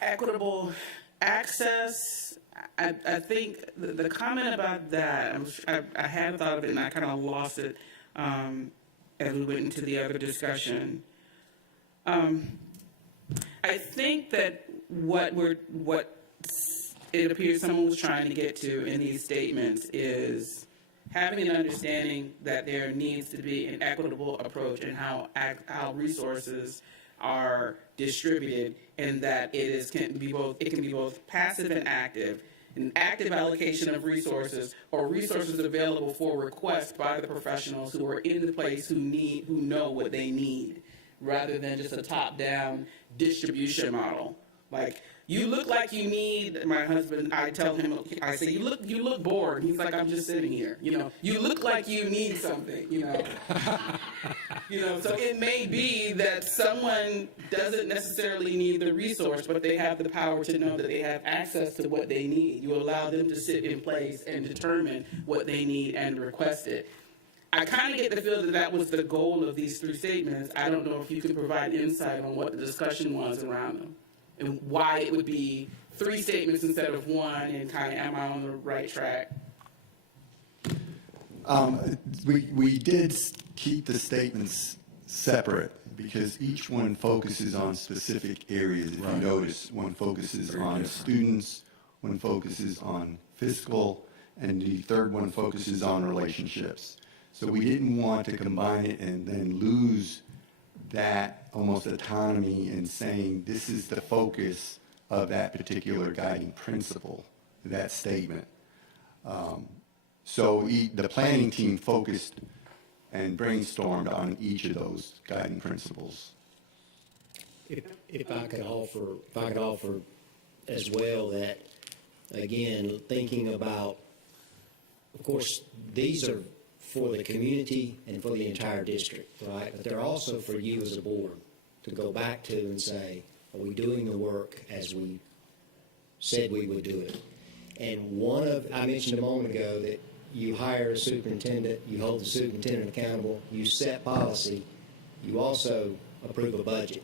Equitable access, I think the comment about that, I had thought of it and I kind of lost it as we went into the other discussion. I think that what it appears someone was trying to get to in these statements is having an understanding that there needs to be an equitable approach in how resources are distributed, and that it can be both passive and active. An active allocation of resources, or resources available for request by the professionals who are in the place who know what they need, rather than just a top-down distribution model. Like, you look like you need, my husband, I tell him, I say, you look bored. He's like, I'm just sitting here. You look like you need something, so it may be that someone doesn't necessarily need the resource, but they have the power to know that they have access to what they need. You allow them to sit in place and determine what they need and request it. I kind of get the feel that that was the goal of these three statements. I don't know if you can provide insight on what the discussion was around them and why it would be three statements instead of one, and kind of am I on the right track? We did keep the statements separate because each one focuses on specific areas. If you notice, one focuses on students, one focuses on fiscal, and the third one focuses on relationships. So we didn't want to combine it and then lose that almost autonomy in saying this is the focus of that particular guiding principle, that statement. So the planning team focused and brainstormed on each of those guiding principles. If I could offer as well that, again, thinking about, of course, these are for the community and for the entire district, right? But they're also for you as a board to go back to and say, are we doing the work as we said we would do it? And I mentioned a moment ago that you hire a superintendent, you hold the superintendent accountable, you set policy, you also approve a budget.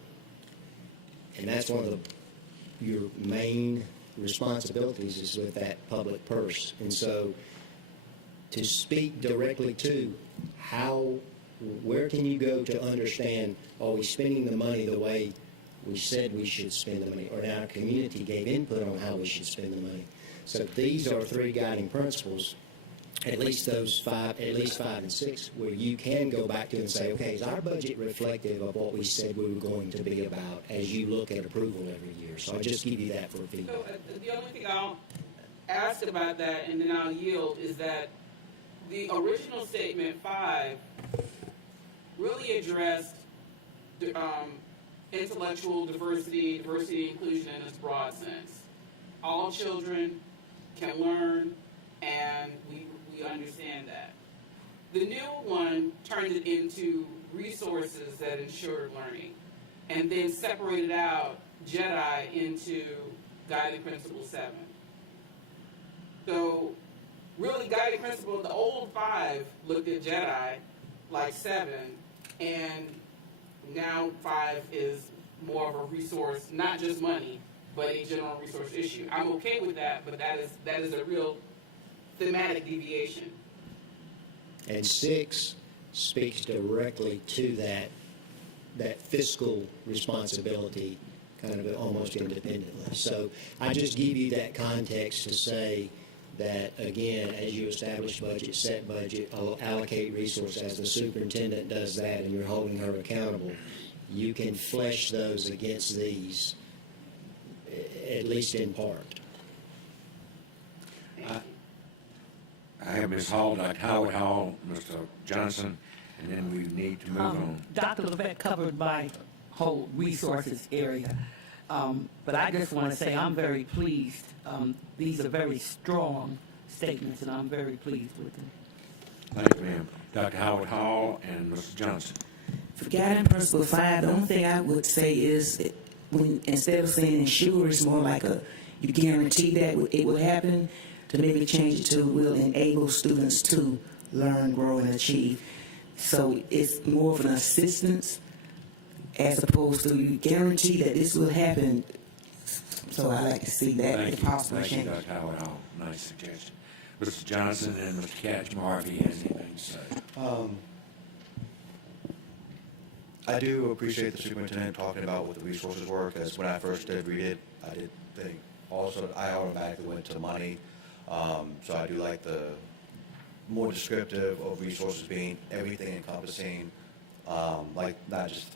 And that's one of your main responsibilities is with that public purse. And so to speak directly to where can you go to understand, are we spending the money the way we said we should spend the money, or our community gave input on how we should spend the money? So these are three guiding principles, at least five and six, where you can go back to and say, okay, is our budget reflective of what we said we were going to be about as you look at approval every year? So I'll just give you that for feedback. So the only thing I'll ask about that, and then I'll yield, is that the original statement 5 really addressed intellectual diversity and inclusion in its broad sense. All children can learn, and we understand that. The new one turned it into resources that ensured learning, and then separated out JEDI into Guiding Principle 7. So really, guiding principle, the old 5 looked at JEDI like 7, and now 5 is more of a resource, not just money, but a general resource issue. I'm okay with that, but that is a real thematic deviation. And 6 speaks directly to that fiscal responsibility, kind of almost independently. So I just give you that context to say that, again, as you establish budget, set budget, allocate resources, as the superintendent does that and you're holding her accountable, you can flesh those against these, at least in part. I have Ms. Hall, Dr. Howard Hall, Mr. Johnson, and then we need to move on. Dr. Levesque covered my whole resources area, but I just want to say I'm very pleased. These are very strong statements, and I'm very pleased with them. Thank you, ma'am. Dr. Howard Hall and Mr. Johnson. For guiding principle 5, the only thing I would say is when instead of saying ensure, it's more like you guarantee that it will happen, to maybe change it to will enable students to learn, grow, and achieve. So it's more of an assistance as opposed to you guarantee that this will happen. So I like to see that Thank if you. possible Thank you, change. Dr. Howard Hall. Nice suggestion. Mr. Johnson and Mr. Catchmore, if he has anything to say. I do appreciate the superintendent talking about what the resources were, because when I first did read it, I did think also, I automatically went to money. So I do like the more descriptive of resources being everything encompassing, like not just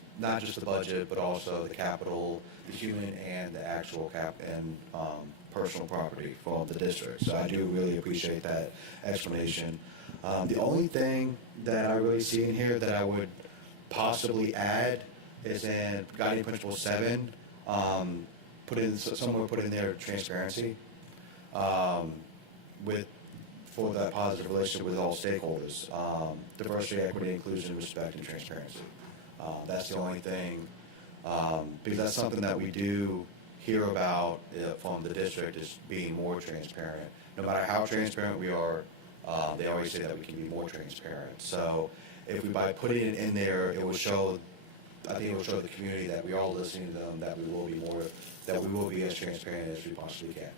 the budget, but also the capital, the human, and the actual personal property for the district. So I do really appreciate that explanation. The only thing that I really see in here that I would possibly add is in guiding principle 7, put in there transparency, for that positive relationship with all stakeholders, diversity, equity, inclusion, respect, and transparency. That's the only thing, because that's something that we do hear about from the district, is being more transparent. No matter how transparent we are, they always say that we can be more transparent. So if we, by putting it in there, it will show, I think it will show the community that we are listening to them, that we will be as transparent as we possibly can.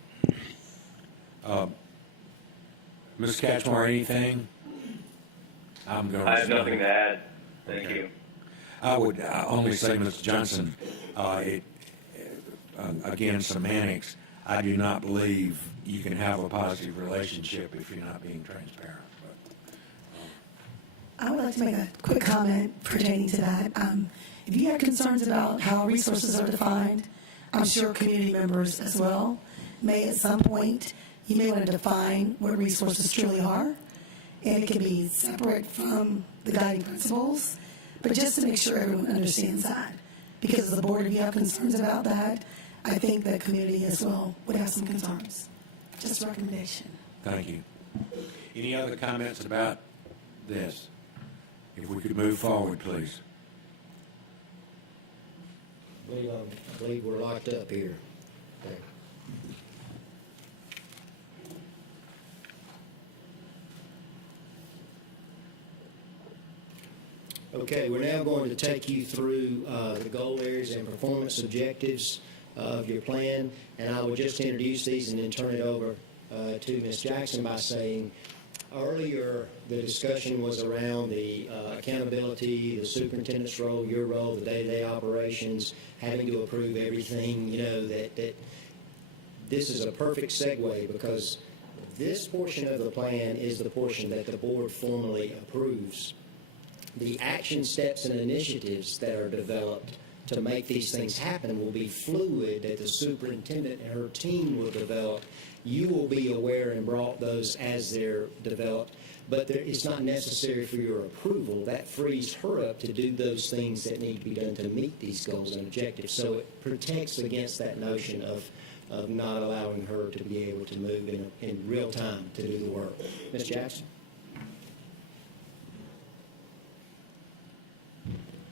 Ms. Catchmore, anything? I have nothing to add. Thank you. I would only say, Mr. Johnson, again, semantics, I do not believe you can have a positive relationship if you're not being transparent. I would like to make a quick comment pertaining to that. If you have concerns about how resources are defined, I'm sure community members as well may at some point, you may want to define what resources truly are, and it can be separate from the guiding principles, but just to make sure everyone understands that. Because as a board, if you have concerns about that, I think the community as well would have some concerns. Just a recommendation. Thank you. Any other comments about this? If we could move forward, please. I believe we're locked up here. Okay. Okay, we're now going to take you through the goal areas and performance objectives of your plan, and I will just introduce these and then turn it over to Ms. Jackson by saying, earlier the discussion was around the accountability, the superintendent's role, your role, the day-to-day operations, having to approve everything, that this is a perfect segue, because this portion of the plan is the portion that the board formally approves. The action steps and initiatives that are developed to make these things happen will be fluid, that the superintendent and her team will develop. You will be aware and brought those as they're developed, but it's not necessary for your approval. That frees her up to do those things that need to be done to meet these goals and objectives. So it protects against that notion of not allowing her to be able to move in real time to do the work. Ms. Jackson?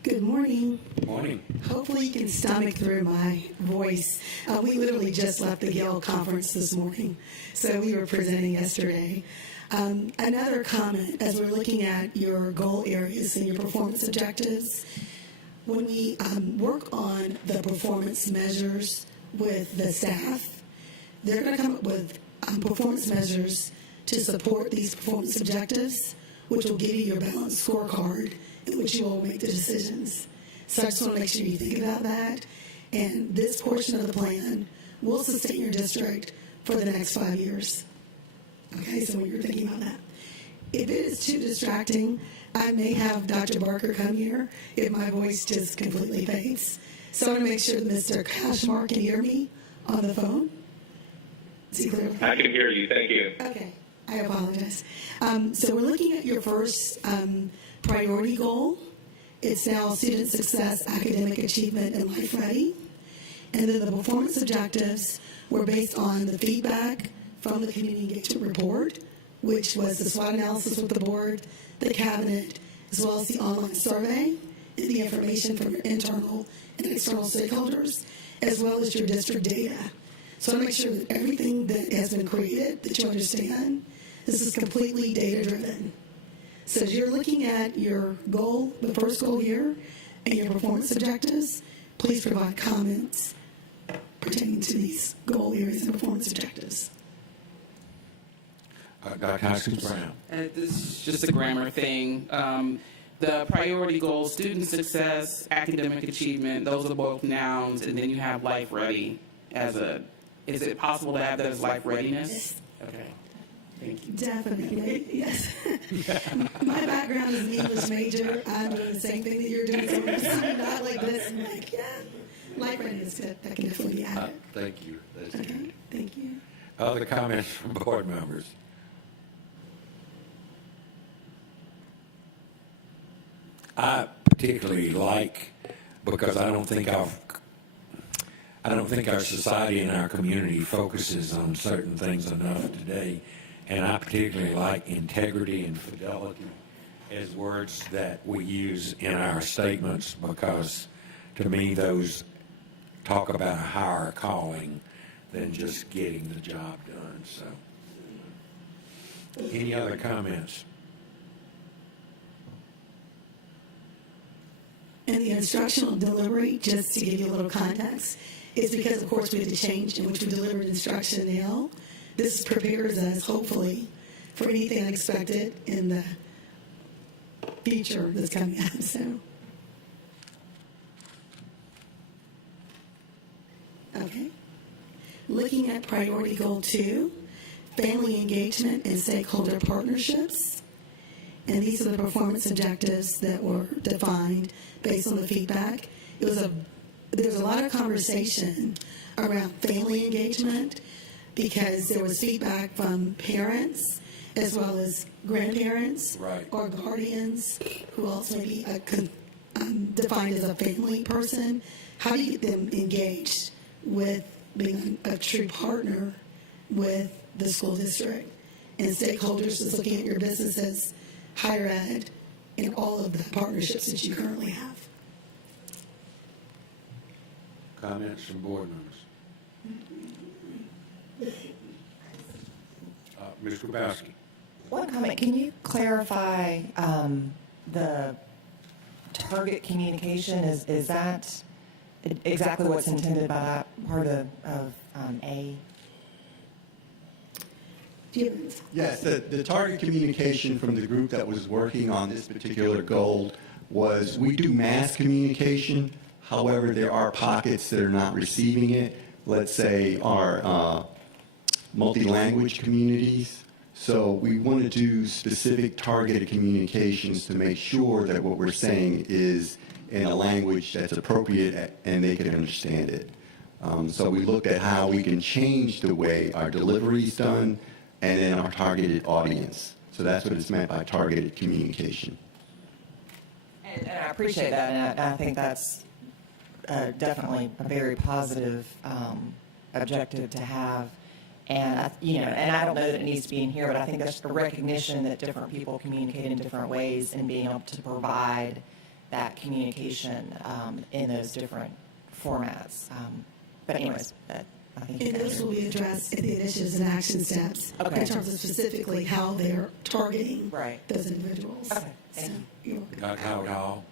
Good morning. Morning. Hopefully you can stomach through my voice. We literally just left the Yale conference this morning, so we were presenting yesterday. Another comment, as we're looking at your goal areas and your performance objectives, when we work on the performance measures with the staff, they're going to come up with performance measures to support these performance objectives, which will give you your balanced scorecard in which you will make the decisions. So I just want to make sure you think about that. And this portion of the plan will sustain your district for the next 5 years. Okay, so when you're thinking about that. If it is too distracting, I may have Dr. Barker come here if my voice just completely fades. So I want to make sure that Mr. Cashmore can hear me on the phone. Is he clear? I can hear you. Thank you. Okay. I apologize. So we're looking at your first priority goal. It's now student success, academic achievement, and life ready. And then the performance objectives were based on the feedback from the community engagement report, which was the SWOT analysis with the board, the cabinet, as well as the online survey, and the information from your internal and external stakeholders, as well as your district data. So I want to make sure that everything that has been created, that you understand, this is completely data-driven. So as you're looking at your goal, the first goal here, and your performance objectives, please provide comments pertaining to these goal areas and performance objectives. Dr. Hoskins-Brown. This is just a grammar thing. The priority goals, student success, academic achievement, those are both nouns, and then you have life ready as a, is it possible to have that as life readiness? Okay, thank you. Definitely, yes. My background is an English major. I'm doing the same thing that you're doing, so I'm just not like this. I'm like, yeah, life readiness, that can definitely be added. Thank you. That's Okay, good. thank you. Other comments from board members? I particularly like, because I don't think our society and our community focuses on certain things enough today, and I particularly like integrity and fidelity as words that we use in our statements, because to me those talk about a higher calling than just getting the job done. So, any other comments? And the instructional delivery, just to give you a little context, is because, of course, we had to change in which we delivered instruction now. This prepares us, hopefully, for anything unexpected in the future that's coming up. So, okay. Looking at priority goal 2, family engagement and stakeholder partnerships. And these are the performance objectives that were defined based on the feedback. There's a lot of conversation around family engagement because there was feedback from parents as well as grandparents or guardians who also may be defined as a family person. How do you get them engaged with being a true partner with the school district? And stakeholders is looking at your business as higher ed and all of the partnerships that you currently have. Comments from board members? Ms. Grabowski. One comment, can you clarify the target communication? Is that exactly what's intended by that part of A? Yes, the target communication from the group that was working on this particular goal was we do mass communication. However, there are pockets that are not receiving it. Let's say our multi-language communities. So we want to do specific targeted communications to make sure that what we're saying is in a language that's appropriate and they can understand it. So we looked at how we can change the way our delivery is done and then our targeted audience. So that's what it's meant by targeted communication. And I appreciate that, and I think that's definitely a very positive objective to have. And I don't know that it needs to be in here, but I think that's a recognition that different people communicate in different ways, and being able to provide that communication in those different formats. But anyways, I think. And those will be addressed in the initiatives and action steps in terms of specifically how they're targeting those individuals. Okay, thank you. Dr. Howard Hall.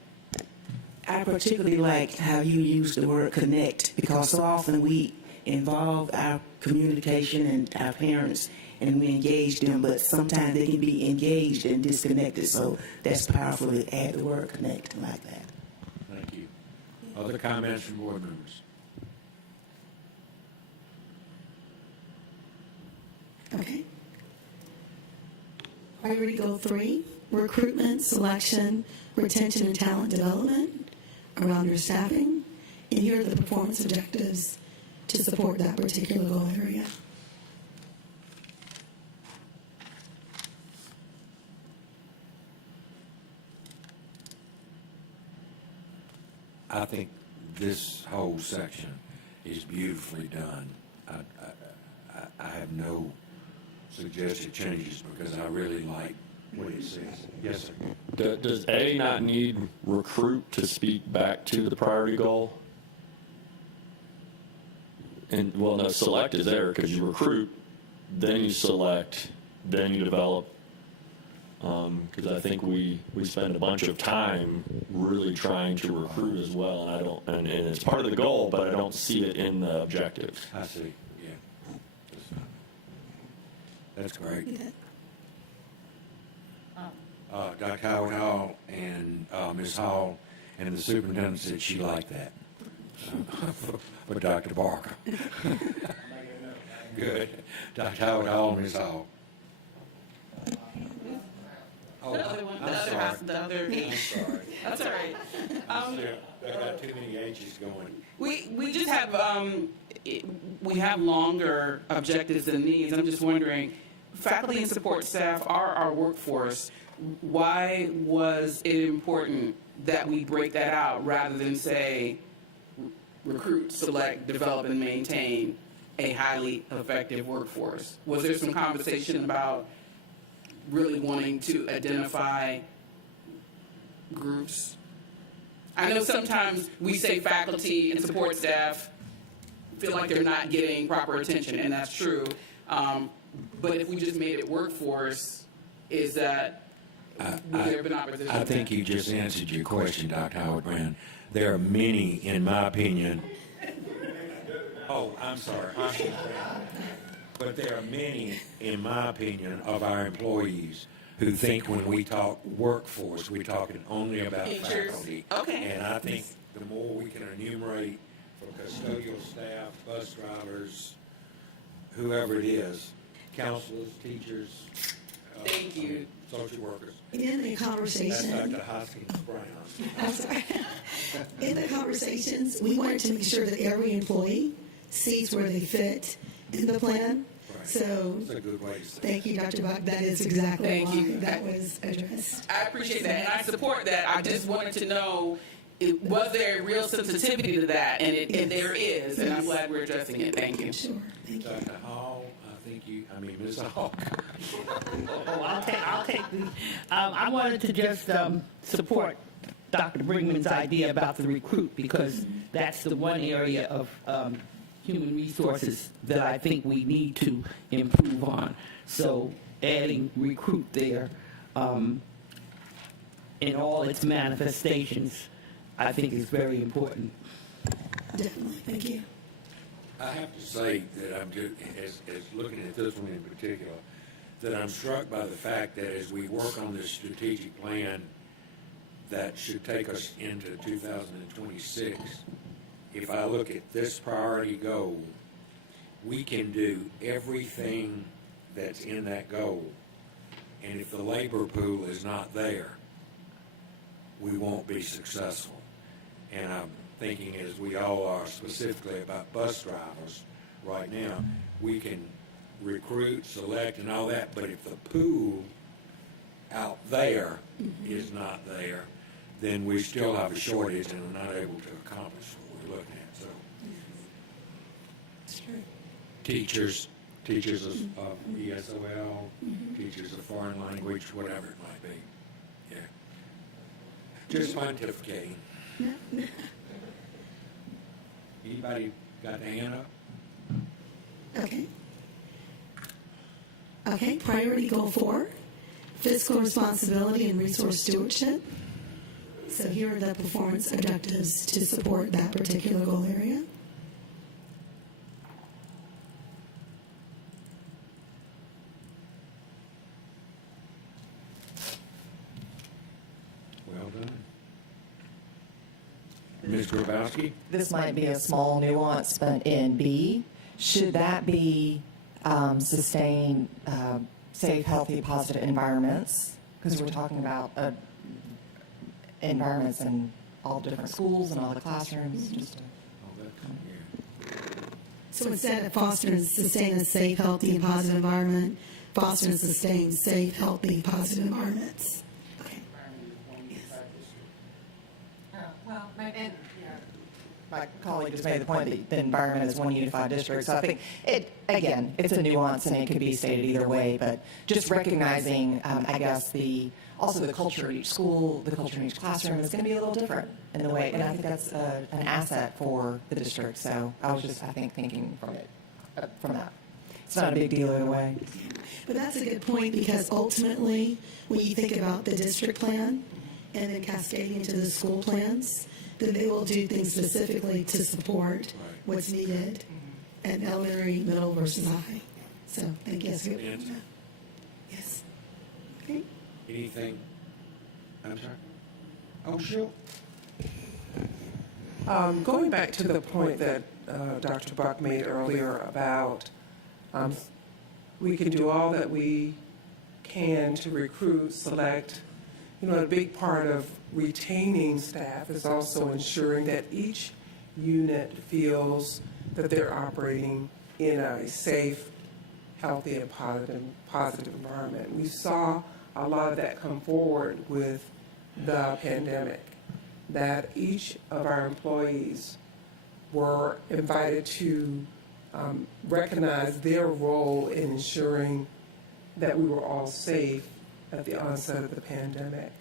I particularly like how you use the word connect, because so often we involve our communication and our parents and we engage them, but sometimes they can be engaged and disconnected. So that's powerful to add the word connect like that. Thank you. Other comments from board members? Okay. Priority goal 3, recruitment, selection, retention, and talent development around your staffing. And here are the performance objectives to support that particular goal area. I think this whole section is beautifully done. I have no suggested changes because I really like what it says. Yes, sir. Does A not need recruit to speak back to the priority goal? And, well, no, select is there because you recruit, then you select, then you develop. Because I think we spend a bunch of time really trying to recruit as well, and it's part of the goal, but I don't see it in the objectives. I see, yeah. That's great. Dr. Howard Hall and Ms. Hall and the superintendent said she liked that for Dr. Barker. Good. Dr. Howard Hall and Ms. Hall. Oh, The other one, I'm the other sorry. house, the other. I'm sorry. That's all right. I got too many H's going. We just have we have longer objectives than these. I'm just wondering, faculty and support staff are our workforce. Why was it important that we break that out rather than say recruit, select, develop, and maintain a highly effective workforce? Was there some conversation about really wanting to identify groups? I know sometimes we say faculty and support staff feel like they're not getting proper attention, and that's true. But if we just made it workforce, is that, would there have been opposition? I think you just answered your question, Dr. Howard Brand. There are many, in my opinion. Oh, I'm sorry. But there are many, in my opinion, of our employees who think when we talk workforce, we're talking only about Teachers. faculty. Okay. And I think the more we can enumerate for custodial staff, bus drivers, whoever it is, counselors, teachers, Thank you. social workers. In the That's conversation, Dr. Hoskins Brown. I'm sorry. In the conversations, we wanted to make sure that every employee sees where they fit in the plan. Right. So, That's a good way to say it. thank you, Dr. Buck. That is exactly Thank why you. that was addressed. I appreciate that, and I support that. I just wanted to know, was there a real sensitivity to that? And there is, and I'm glad we're addressing it. Thank you. Sure, thank you. Dr. Hall, Ms. Hall. Oh, I'll take the, I wanted to just support Dr. Brinkman's idea about the recruit, because that's the one area of human resources that I think we need to improve on. So adding recruit there in all its manifestations, I think is very important. Definitely, thank you. I have to say that I'm just, as looking at this one in particular, that I'm struck by the fact that as we work on this strategic plan that should take us into 2026, if I look at this priority goal, we can do everything that's in that goal. And if the labor pool is not there, we won't be successful. And I'm thinking, as we all are, specifically about bus drivers right now, we can recruit, select, and all that, but if the pool out there is not there, then we still have a shortage and we're not able to accomplish what we're looking at. So, That's true. teachers of ESOL, teachers of foreign language, whatever it might be. Yeah. Just pontificating. Anybody got their hand up? Okay. Okay, priority goal 4, fiscal responsibility and resource stewardship. So here are the performance objectives to support that particular goal area. Well done. Ms. Grabowski? This might be a small nuance, but in B, should that be sustain safe, healthy, positive environments? Because we're talking about environments in all different schools and all the classrooms. Just So instead of foster and sustain a safe, healthy, and positive environment, foster and sustain safe, healthy, positive environments. Okay. well, and my colleague just made the point that the environment is one unified district. So I think it's a nuance and it could be stated either way, but just recognizing, I guess, also the culture of each school, the culture in each classroom is going to be a little different in the way, and I think that's an asset for the district. So I was just, I think, thinking from that. It's not a big deal either way. But that's a good point, because ultimately, when you think about the district plan and then cascading into the school plans, then they will do things specifically to support what's needed at elementary, middle versus high. So thank you. That's a good point. Yes. Okay. Anything? I'm sorry? Oh, sure. Going back to the point that Dr. Buck made earlier about we can do all that we can to recruit, select. A big part of retaining staff is also ensuring that each unit feels that they're operating in a safe, healthy, and positive environment. We saw a lot of that come forward with the pandemic, that each of our employees were invited to recognize their role in ensuring that we were all safe at the onset of the pandemic.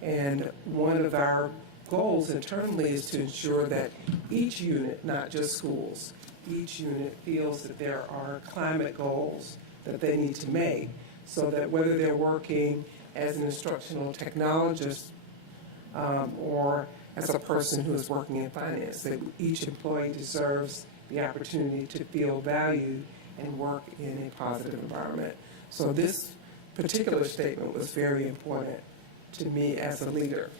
And one of our goals internally is to ensure that each unit, not just schools, each unit feels that there are climate goals that they need to make, so that whether they're working as an instructional technologist or as a person who is working in finance, that each employee deserves the opportunity to feel valued and work in a positive environment. So this particular statement was very important to me as a leader.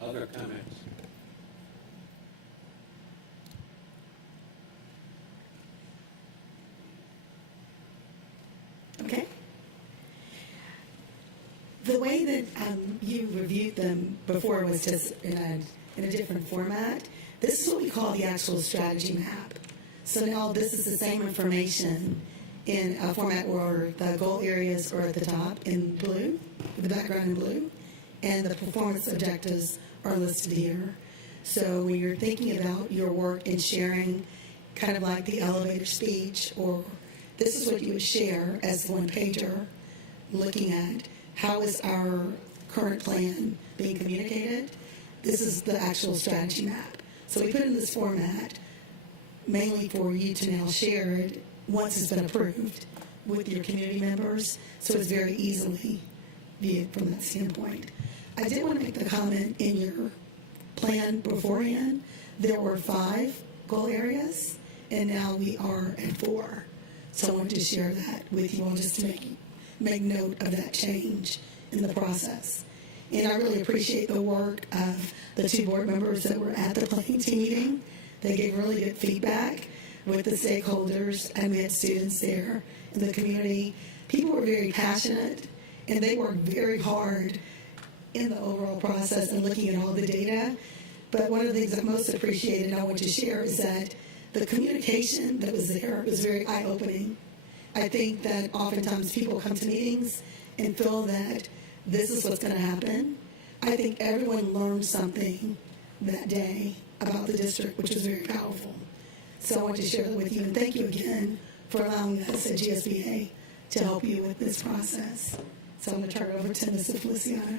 Other comments? Okay. The way that you reviewed them before was just in a different format. This is what we call the actual strategy map. So now this is the same information in a format where the goal areas are at the top in blue, the background in blue, and the performance objectives are listed here. So when you're thinking about your work and sharing, kind of like the elevator speech, or this is what you would share as the one-pager, looking at how is our current plan being communicated. This is the actual strategy map. So we put it in this format mainly for you to now share it once it's been approved with your community members, so it's very easily viewed from that standpoint. I did want to make the comment in your plan beforehand, there were 5 goal areas, and now we are at 4. So I wanted to share that with you all just to make note of that change in the process. And I really appreciate the work of the 2 board members that were at the planning team meeting. They gave really good feedback with the stakeholders, and we had students there in the community. People were very passionate, and they worked very hard in the overall process and looking at all the data. But one of the things I most appreciated and I want to share is that the communication that was there was very eye-opening. I think that oftentimes people come to meetings and feel that this is what's going to happen. I think everyone learned something that day about the district, which was very powerful. So I want to share that with you, and thank you again for allowing us at GSBA to help you with this process. So I'm going to turn it over to Mrs. Feliciano.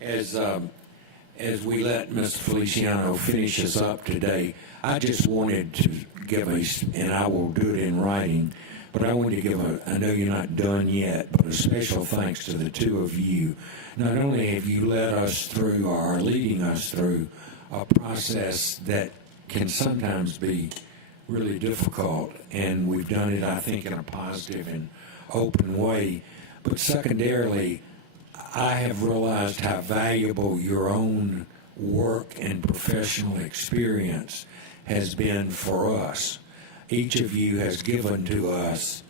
As we let Mr. Feliciano finish us up today, I just wanted to give and I will do it in writing, but I wanted to give I know you're not done yet, but a special thanks to the 2 of you. Not only have you led us through or are leading us through a process that can sometimes be really difficult, and we've done it, I think, in a positive and open way, but secondarily, I have realized how valuable your own work and professional experience has been for us. Each of you has given to us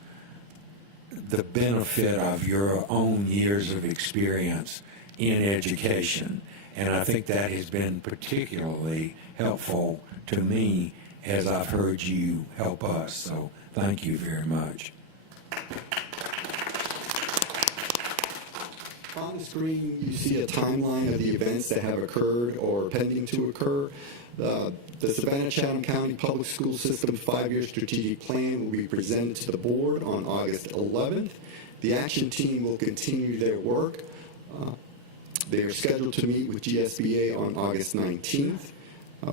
the benefit of your own years of experience in education, and I think that has been particularly helpful to me as I've heard you help us. So thank you very much. On the screen, you see a timeline of the events that have occurred or pending to occur. The Savannah-Chatham County Public School System 5-year strategic plan will be presented to the board on August 11th. The action team will continue their work. They are scheduled to meet with GSBA on August 19th.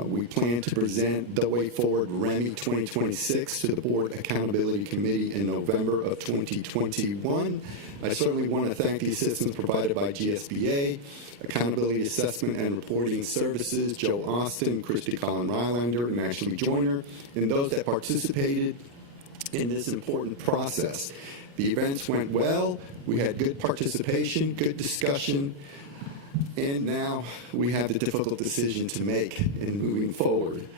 We plan to present the Way Forward REMI 2026 to the Board Accountability Committee in November of 2021. I certainly want to thank the assistance provided by GSBA, Accountability Assessment and Reporting Services, Joe Austin, Christy Collin Rylander, and Ashley Joyner, and those that participated in this important process. The events went well. We had good participation, good discussion, and now we have the difficult decision to make in moving forward.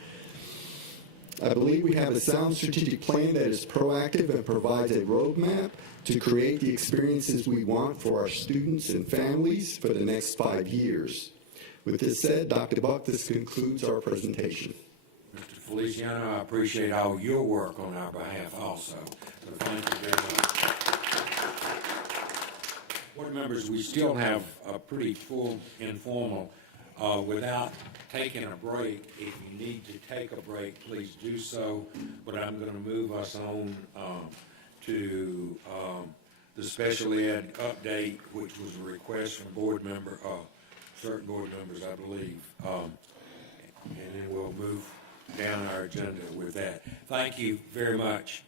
I believe we have a sound strategic plan that is proactive and provides a roadmap to create the experiences we want for our students and families for the next 5 years. With this said, Dr. Buck, this concludes our presentation. Mr. Feliciano, I appreciate all your work on our behalf also. So thank you very much. Board members, we still have a pretty full informal. Without taking a break, if you need to take a break, please do so. But I'm going to move us on to the special ed update, which was a request from certain board members, I believe. And then we'll move down our agenda with that. Thank you very much.